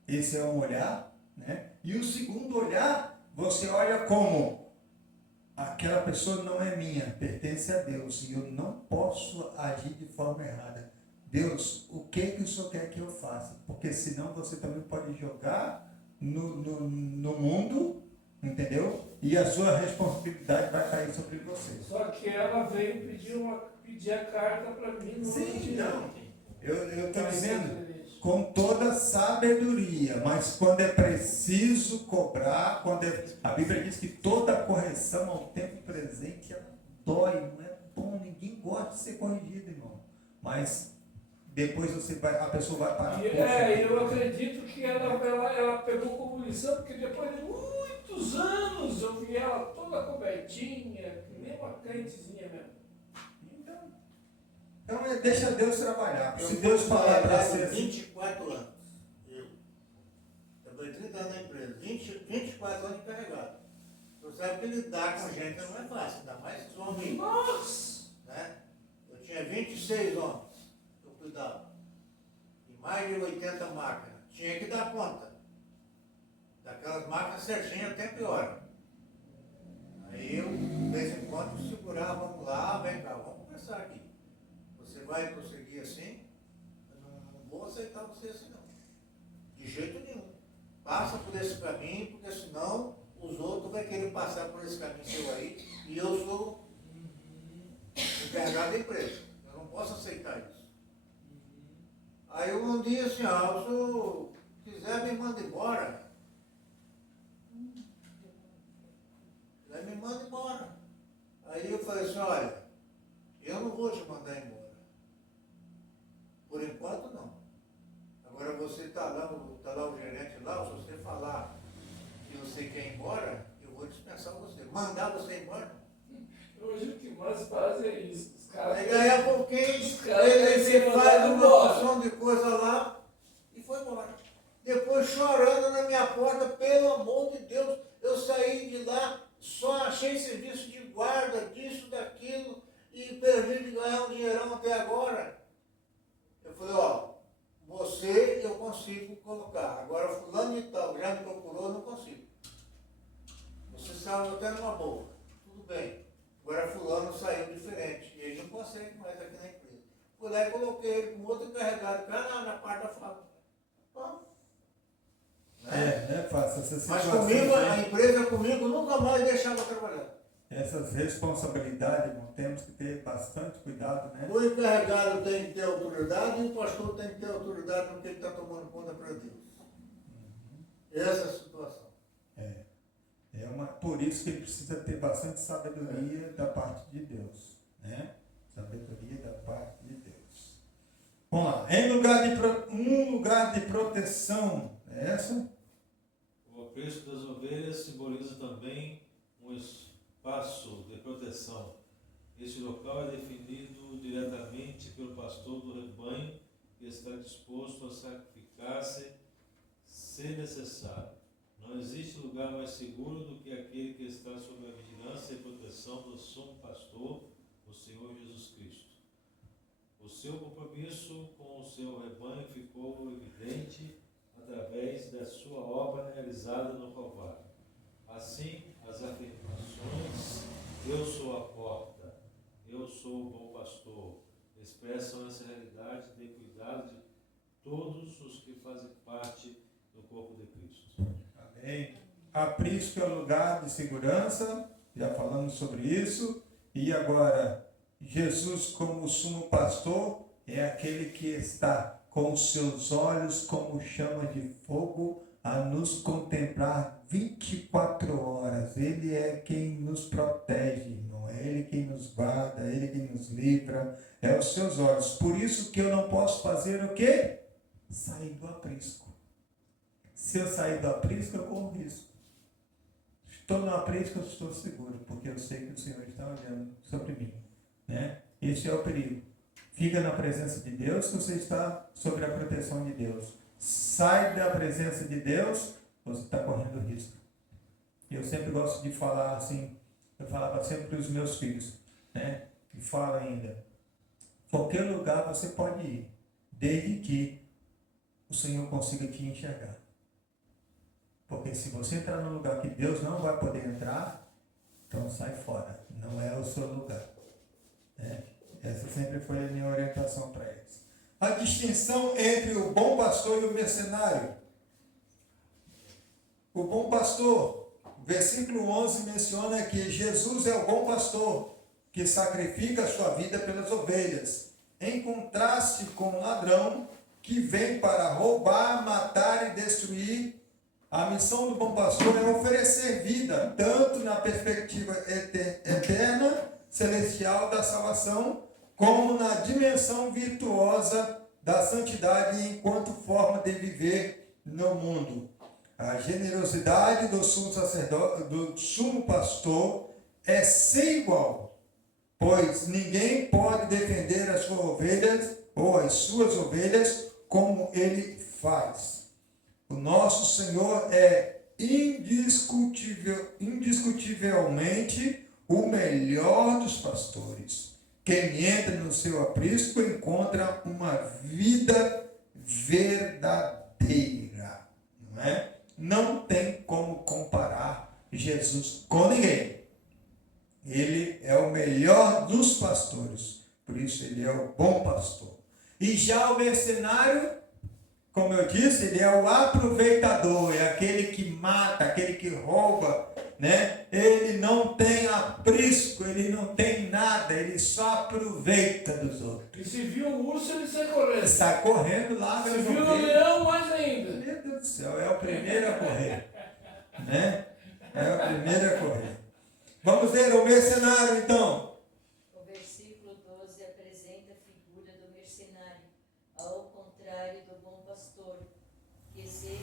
Esse é um olhar, né? E o segundo olhar, você olha como aquela pessoa não é minha, pertence a Deus e eu não posso agir de forma errada. Deus, o que o Senhor quer que eu faça? Porque senão você também pode jogar no mundo, entendeu? E a sua responsabilidade vai cair sobre você. Só que ela veio pedir a carta para mim. Sim, não. Eu estou Mas, dizendo gente, com toda sabedoria, mas quando é preciso cobrar, a Bíblia diz que toda correção ao tempo presente ela dói, não é bom, ninguém gosta de ser corrigido, irmão. Mas depois a pessoa vai parar. eu acredito que ela pegou como lição, porque depois de muitos anos eu vi ela toda cobertinha, que nem uma crentezinha mesmo. Então deixa Deus trabalhar. Eu Se Deus fui falar para encarregado você de assim, 24 anos. Eu trabalhei 30 anos na empresa. 24 anos encarregado. Você sabe que lidar com gente não é fácil, ainda mais os homens. Nossa! Né? Eu tinha 26 homens que eu cuidava. E mais de 80 máquinas. Tinha que dar conta. Daquelas máquinas certinhas até pior. Aí eu, de vez em quando, segurava, vamos lá, vem cá, vamos conversar aqui. Você vai prosseguir assim? Eu não vou aceitar você assim não. De jeito nenhum. Passa por esse caminho, porque senão os outros vão querer passar por esse caminho seu aí. E eu sou encarregado da empresa. Eu não posso aceitar isso. Aí um dia assim, se o senhor quiser me manda embora. Quiser me manda embora. Aí eu falei assim, olha, eu não vou te mandar embora. Por enquanto, não. Agora você está lá o gerente lá, se você falar que você quer ir embora, eu vou dispensar você. Mandar você embora. Hoje o que mais fazem é isso. Os caras Aí daí a pouquinho, Os caras ele querem ser faz mandado uma embora. porção de coisa lá e foi embora. Depois chorando na minha porta, pelo amor de Deus, eu saí saí de lá, só achei serviço de guarda, disso, daquilo, e perdi de ganhar um dinheirão até agora. Eu falei, ó, você eu consigo colocar. Agora fulano de tal, já me procurou, não consigo. Você saiu até numa boa. Tudo bem. Agora fulano saiu diferente. E ele não consegue mais aqui na empresa. Fui lá e coloquei ele com outro encarregado cá na parte da fábrica. Bom, Não é fácil essa mas situação. comigo, a empresa comigo nunca mais deixava trabalhar. Essas responsabilidades, irmão, temos que ter bastante cuidado, né? O encarregado tem que ter autoridade e o pastor tem que ter autoridade no que ele está tomando conta para Deus. Essa é a situação. Por isso que ele precisa ter bastante sabedoria da parte de Deus, né? Sabedoria da parte de Deus. Vamos lá. Um lugar de proteção. É essa? O aprisco das ovelhas simboliza também um espaço de proteção. Este local é definido diretamente pelo pastor do rebanho, que está disposto a sacrificar-se se necessário. Não existe lugar mais seguro do que aquele que está sob a vigilância e proteção do sumo pastor, o Senhor Jesus Cristo. O seu compromisso com o seu rebanho ficou evidente através da sua obra realizada no Calvário. Assim, as afirmações "eu sou a porta", "eu sou o bom pastor", expressam essa realidade de cuidado de todos os que fazem parte do corpo de Cristo. Amém. Aprisco é o lugar de segurança, já falamos sobre isso. E agora, Jesus como sumo pastor é aquele que está com os seus olhos como chama de fogo a nos contemplar 24 horas. Ele é quem nos protege, irmão. É Ele quem nos guarda, é Ele quem nos livra. É os seus olhos. Por isso que eu não posso fazer o quê? Sair do aprisco. Se eu sair do aprisco, eu corro risco. Estou no aprisco, eu estou seguro, porque eu sei que o Senhor está olhando sobre mim, né? Esse é o perigo. Fica na presença de Deus, que você está sob a proteção de Deus. Sai da presença de Deus, você está correndo risco. Eu sempre gosto de falar assim, eu falava sempre para os meus filhos, né? E falo ainda, qualquer lugar você pode ir, desde que o Senhor consiga te enxergar. Porque se você entrar num lugar que Deus não vai poder entrar, então sai fora. Não é o seu lugar. Né? Essa sempre foi a minha orientação para eles. A distinção entre o bom pastor e o mercenário. O bom pastor, versículo 11 menciona que Jesus é o bom pastor, que sacrifica a sua vida pelas ovelhas, em contraste com o ladrão, que vem para roubar, matar e destruir. A missão do bom pastor é oferecer vida, tanto na perspectiva eterna, celestial da salvação, como na dimensão virtuosa da santidade enquanto forma de viver no mundo. A generosidade do sumo sacerdote, do sumo pastor, é sem igual, pois ninguém pode defender as suas ovelhas ou as suas ovelhas como ele faz. O nosso Senhor é indiscutivelmente o melhor dos pastores. Quem entra no seu aprisco encontra uma vida verdadeira. Não é? Não tem como comparar Jesus com ninguém. Ele é o melhor dos pastores. Por isso ele é o bom pastor. E já o mercenário, como eu disse, ele é o aproveitador, é aquele que mata, aquele que rouba, né? Ele não tem aprisco, ele não tem nada, ele só aproveita dos outros. E se viu um urso, ele sai correndo. Ele sai correndo lá. Se viu um leão, mais ainda. Meu Deus do céu, é o primeiro a correr, né? É o primeiro a correr. Vamos ver o mercenário então. O versículo 12 apresenta a figura do mercenário, ao contrário do bom pastor, que se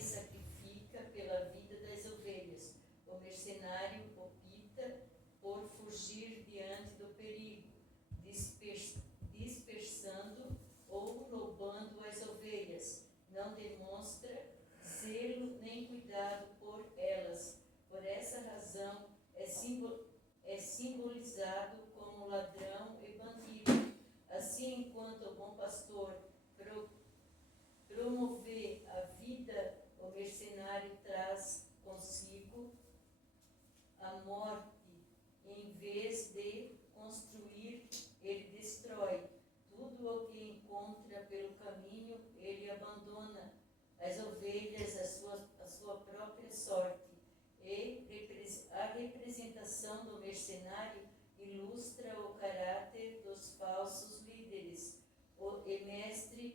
sacrifica pela vida das ovelhas. O mercenário opta por fugir diante do perigo, dispersando ou roubando as ovelhas. Não demonstra zelo nem cuidado por elas, simbolizado como ladrão e bandido. Assim, enquanto o bom pastor promover a vida, o mercenário traz consigo a morte. Em vez de construir, ele destrói. Tudo o que encontra pelo caminho, ele abandona. As ovelhas, a sua própria sorte. E a representação do mercenário ilustra o caráter dos falsos líderes e mestres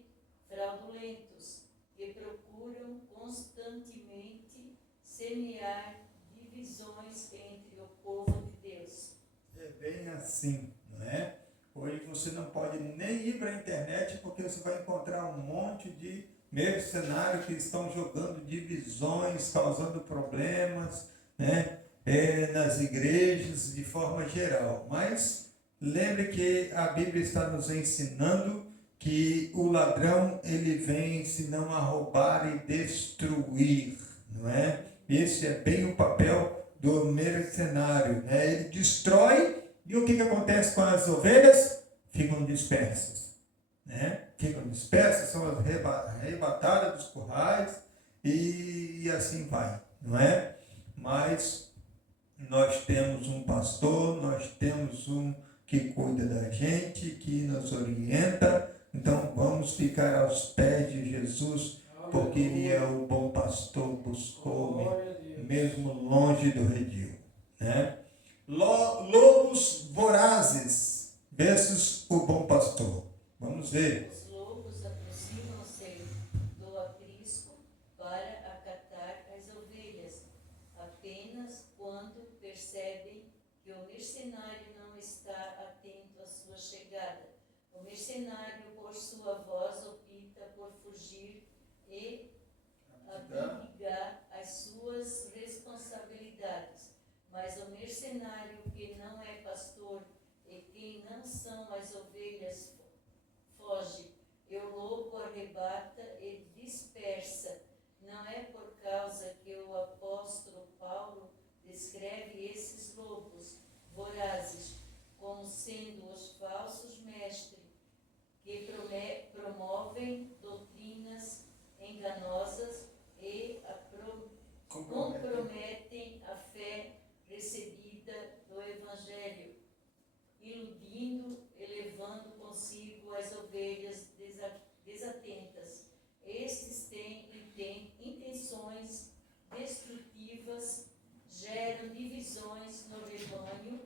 fraudulentos, que procuram constantemente semear divisões entre o povo de Deus. É bem assim, não é? Hoje você não pode nem ir para a internet porque você vai encontrar um monte de mercenários que estão jogando divisões, causando problemas, né? Nas igrejas de forma geral. Mas lembre que a Bíblia está nos ensinando que o ladrão ele vem senão a roubar e destruir, não é? Esse é bem o papel do mercenário, né? Ele destrói e o que acontece com as ovelhas? Ficam dispersas, né? Ficam dispersas, são arrebatadas dos currais e assim vai, não é? Mas nós temos um pastor, nós temos um que cuida da gente, que nos orienta. Então vamos ficar aos pés de Jesus, porque Ele é o bom pastor, buscou-me, mesmo longe do redil, né? Lobos vorazes versus o bom pastor. Vamos ver. Os lobos aproximam-se do aprisco para acatar as ovelhas, apenas quando percebem que o mercenário não está atento à sua chegada. O mercenário, por sua voz, opta por fugir e abdicar as suas responsabilidades. Mas o mercenário que não é pastor e quem não são as ovelhas foge, e o lobo arrebata e dispersa. Não é por causa que o apóstolo Paulo descreve esses lobos vorazes como sendo os falsos mestres que promovem doutrinas enganosas e comprometem a fé recebida do Evangelho, iludindo e levando consigo as ovelhas desatentas. Estes têm intenções destrutivas, geram divisões no rebanho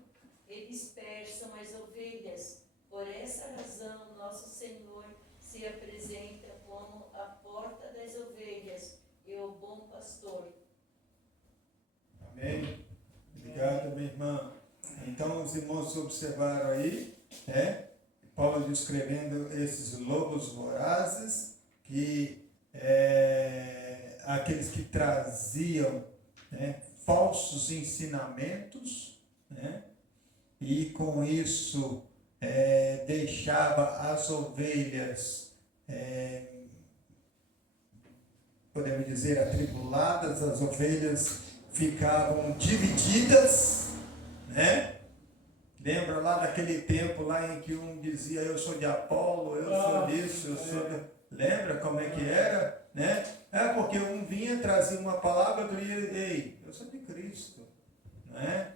e dispersam as ovelhas. Por essa razão, nosso Senhor se apresenta como a porta das ovelhas e o bom pastor. Amém. Obrigado, minha irmã. Então, os irmãos observaram aí, Paulo descrevendo esses lobos vorazes, que aqueles que traziam falsos ensinamentos, e com isso deixava as ovelhas, podemos dizer, atribuladas, as ovelhas ficavam divididas, né? Lembra lá daquele tempo lá em que um dizia eu sou de Apolo, eu sou disso, eu sou de... Lembra como é que era, né? Porque um vinha, trazia uma palavra, outro ia, ei, eu sou de Cristo, né?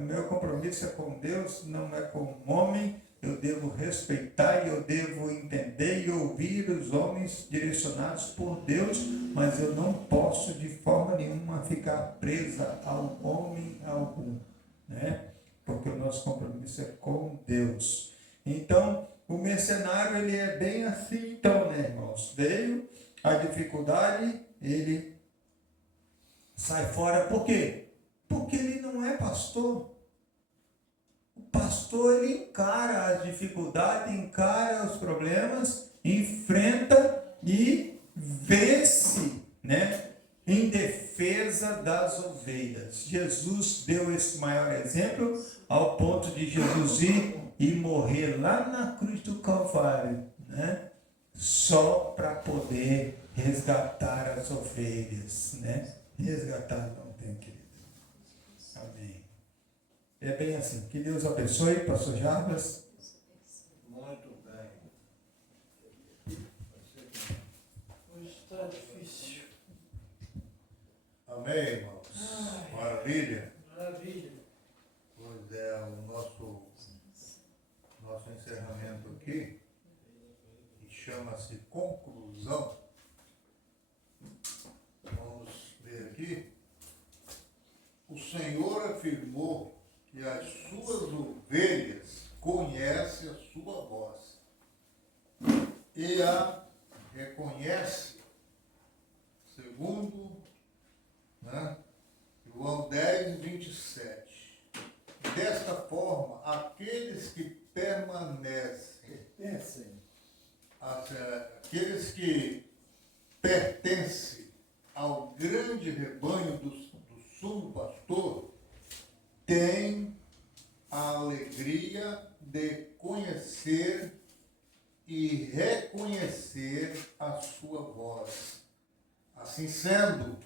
Meu compromisso é com Deus, não é com o homem. Eu devo respeitar e eu devo entender e ouvir os homens direcionados por Deus, mas eu não posso de forma nenhuma ficar presa ao homem algum, né? Porque o nosso compromisso é com Deus. Então, o mercenário, ele é bem assim, então, né, irmãos? Veio a dificuldade, ele sai fora. Por quê? Porque ele não é pastor. O pastor, ele encara as dificuldades, encara os problemas, enfrenta e vence, né? Em defesa das ovelhas. Jesus deu esse maior exemplo ao ponto de Jesus ir e morrer lá na cruz do Calvário, né? Só para poder resgatar as ovelhas, né? Resgatar não tem, querido. Amém. É bem assim. Que Deus abençoe, pastor Jarbas. Muito bem. Hoje está difícil. Amém, irmãos? Maravilha? Maravilha. Pois é, o nosso encerramento aqui, que chama-se conclusão. Vamos ver aqui. O Senhor afirmou que as suas ovelhas conhecem a sua voz e a reconhece, segundo, né, João 10, 27. Desta forma, aqueles que aqueles que pertencem ao grande rebanho do sumo pastor, têm a alegria de conhecer e reconhecer a sua voz. Assim sendo,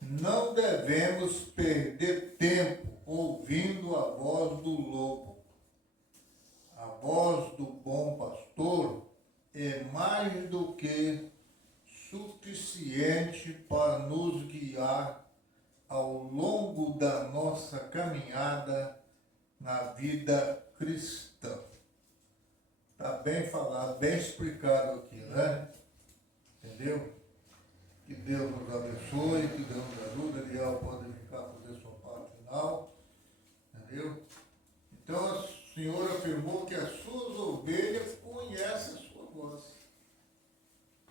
não devemos perder tempo ouvindo a voz do lobo. A voz do bom pastor é mais do que suficiente para nos guiar ao longo da nossa caminhada na vida cristã. Está bem falado, bem explicado aqui, né? Entendeu? Que Deus nos abençoe, que Deus nos ajude. Eliel pode ficar fazer sua parte final. Entendeu? Então, o Senhor afirmou que as suas ovelhas conhecem a sua voz.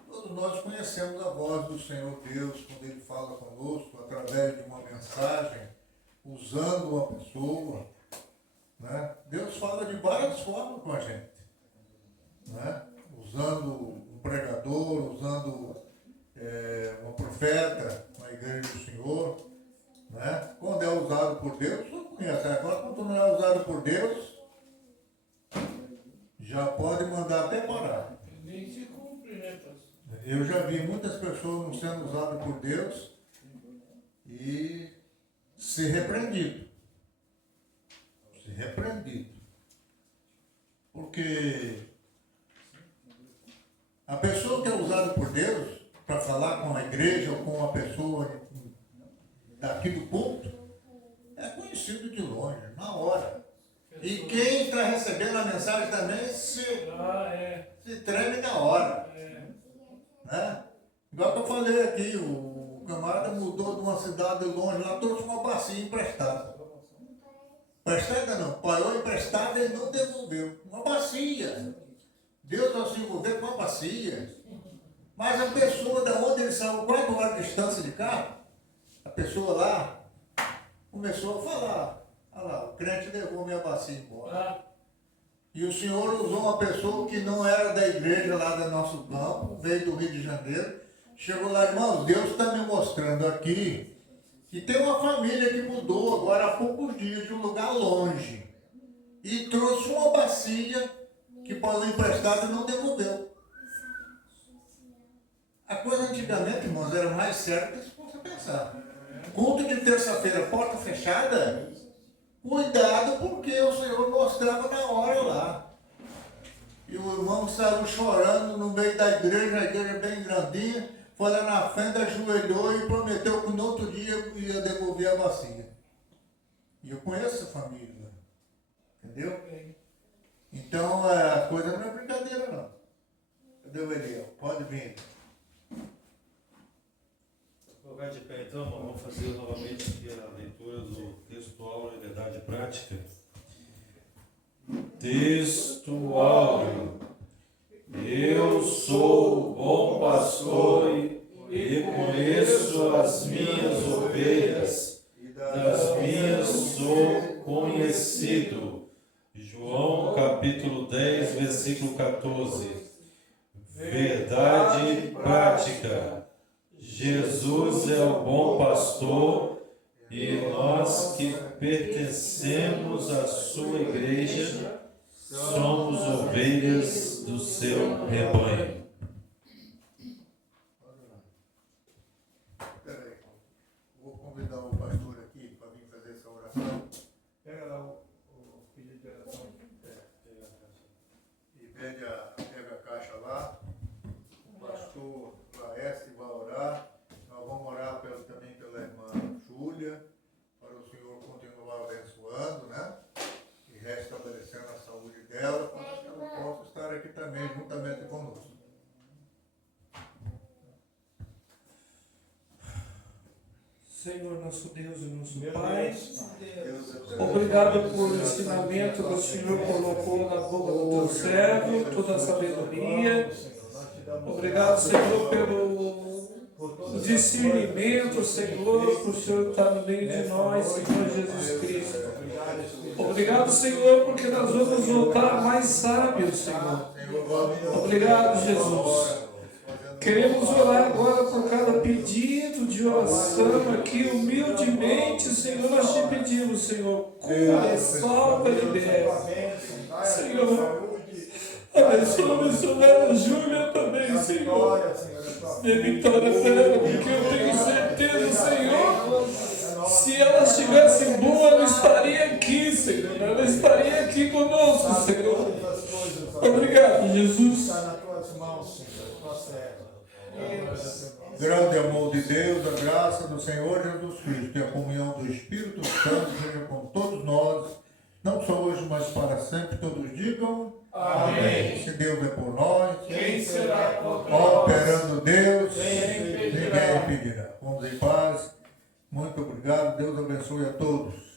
Todos nós conhecemos a voz do Senhor Deus quando Ele fala conosco através de uma mensagem, usando uma pessoa. Né? Deus fala de várias formas com a gente. Né? Usando um pregador, usando uma profeta na igreja do Senhor. Né? Quando é usado por Deus, você conhece. Agora, quando não é usado por Deus, já pode mandar até parar. Nem se cumpre, né, pastor? Eu já vi muitas pessoas não sendo usadas por Deus e ser repreendido. Ser repreendido. Porque a pessoa que é usada por Deus para falar com a igreja ou com uma pessoa daqui do culto é conhecido de longe, na hora. E quem está recebendo a mensagem também se treme na hora. Né? Igual que eu falei aqui, o camarada mudou de uma cidade longe lá, trouxe uma bacia emprestada. Emprestada não, parou emprestada e não devolveu. Uma bacia. Deus não se envolveu com uma bacia. Mas a pessoa, da onde ele saiu, 4 horas de distância de carro, a pessoa lá começou a falar. Olha lá, o crente levou minha bacia embora. E o Senhor usou uma pessoa que não era da igreja lá do nosso campo, veio do Rio de Janeiro. Chegou lá, irmãos, Deus está me mostrando aqui que tem uma família que mudou agora há poucos dias de um lugar longe. E trouxe uma bacia que pagou emprestado e não devolveu. A coisa antigamente, irmãos, era mais séria do que você pensar. Culto de terça-feira, porta fechada, cuidado porque o Senhor mostrava na hora lá. E o irmão saiu chorando no meio da igreja, a igreja bem grandinha, foi lá na frente, ajoelhou e prometeu que no outro dia ia devolver a bacia. E eu conheço essa família, entendeu? Então a coisa não é brincadeira não. Cadê o Eliel? Pode vir. Colocar de pé então, vamos fazer novamente aqui a leitura do texto áureo e verdade prática. Texto áureo. Eu sou o bom pastor e conheço as minhas ovelhas, das minhas sou conhecido. João capítulo 10, versículo 14. Verdade prática. Jesus é o bom pastor e nós que pertencemos à sua igreja somos ovelhas do seu rebanho. Espera aí, vou convidar o pastor aqui para vir fazer essa oração. Pega Senhor, nosso Deus e nosso Pai. Deus. Obrigado por ensinamento que o Senhor colocou na boca do teu servo, toda a sabedoria. Obrigado, Senhor, pelo discernimento, Senhor, por o Senhor estar no meio de nós, Senhor Jesus Cristo. Obrigado, Senhor, porque nós vamos voltar mais sábios, Senhor. Obrigado, Jesus. Queremos orar agora por cada pedido de oração aqui, humildemente, Senhor, nós te pedimos, Senhor, cura, salva e libera. Senhor, abençoa o missionário Júlia também, Senhor. Dê vitória para ela, porque eu tenho certeza, Senhor, se ela estivesse boa, ela estaria aqui, Senhor. Ela estaria aqui conosco, Senhor. Obrigado, Jesus. Grande amor de Deus, a graça do Senhor Jesus Cristo e a comunhão do Espírito Santo seja com todos nós, não só hoje, mas para sempre. Todos digam Amém. Se Deus é por nós, Quem será contra nós? operando Deus, Quem impedirá? ninguém impedirá. Vamos em paz. Muito obrigado. Deus abençoe a todos.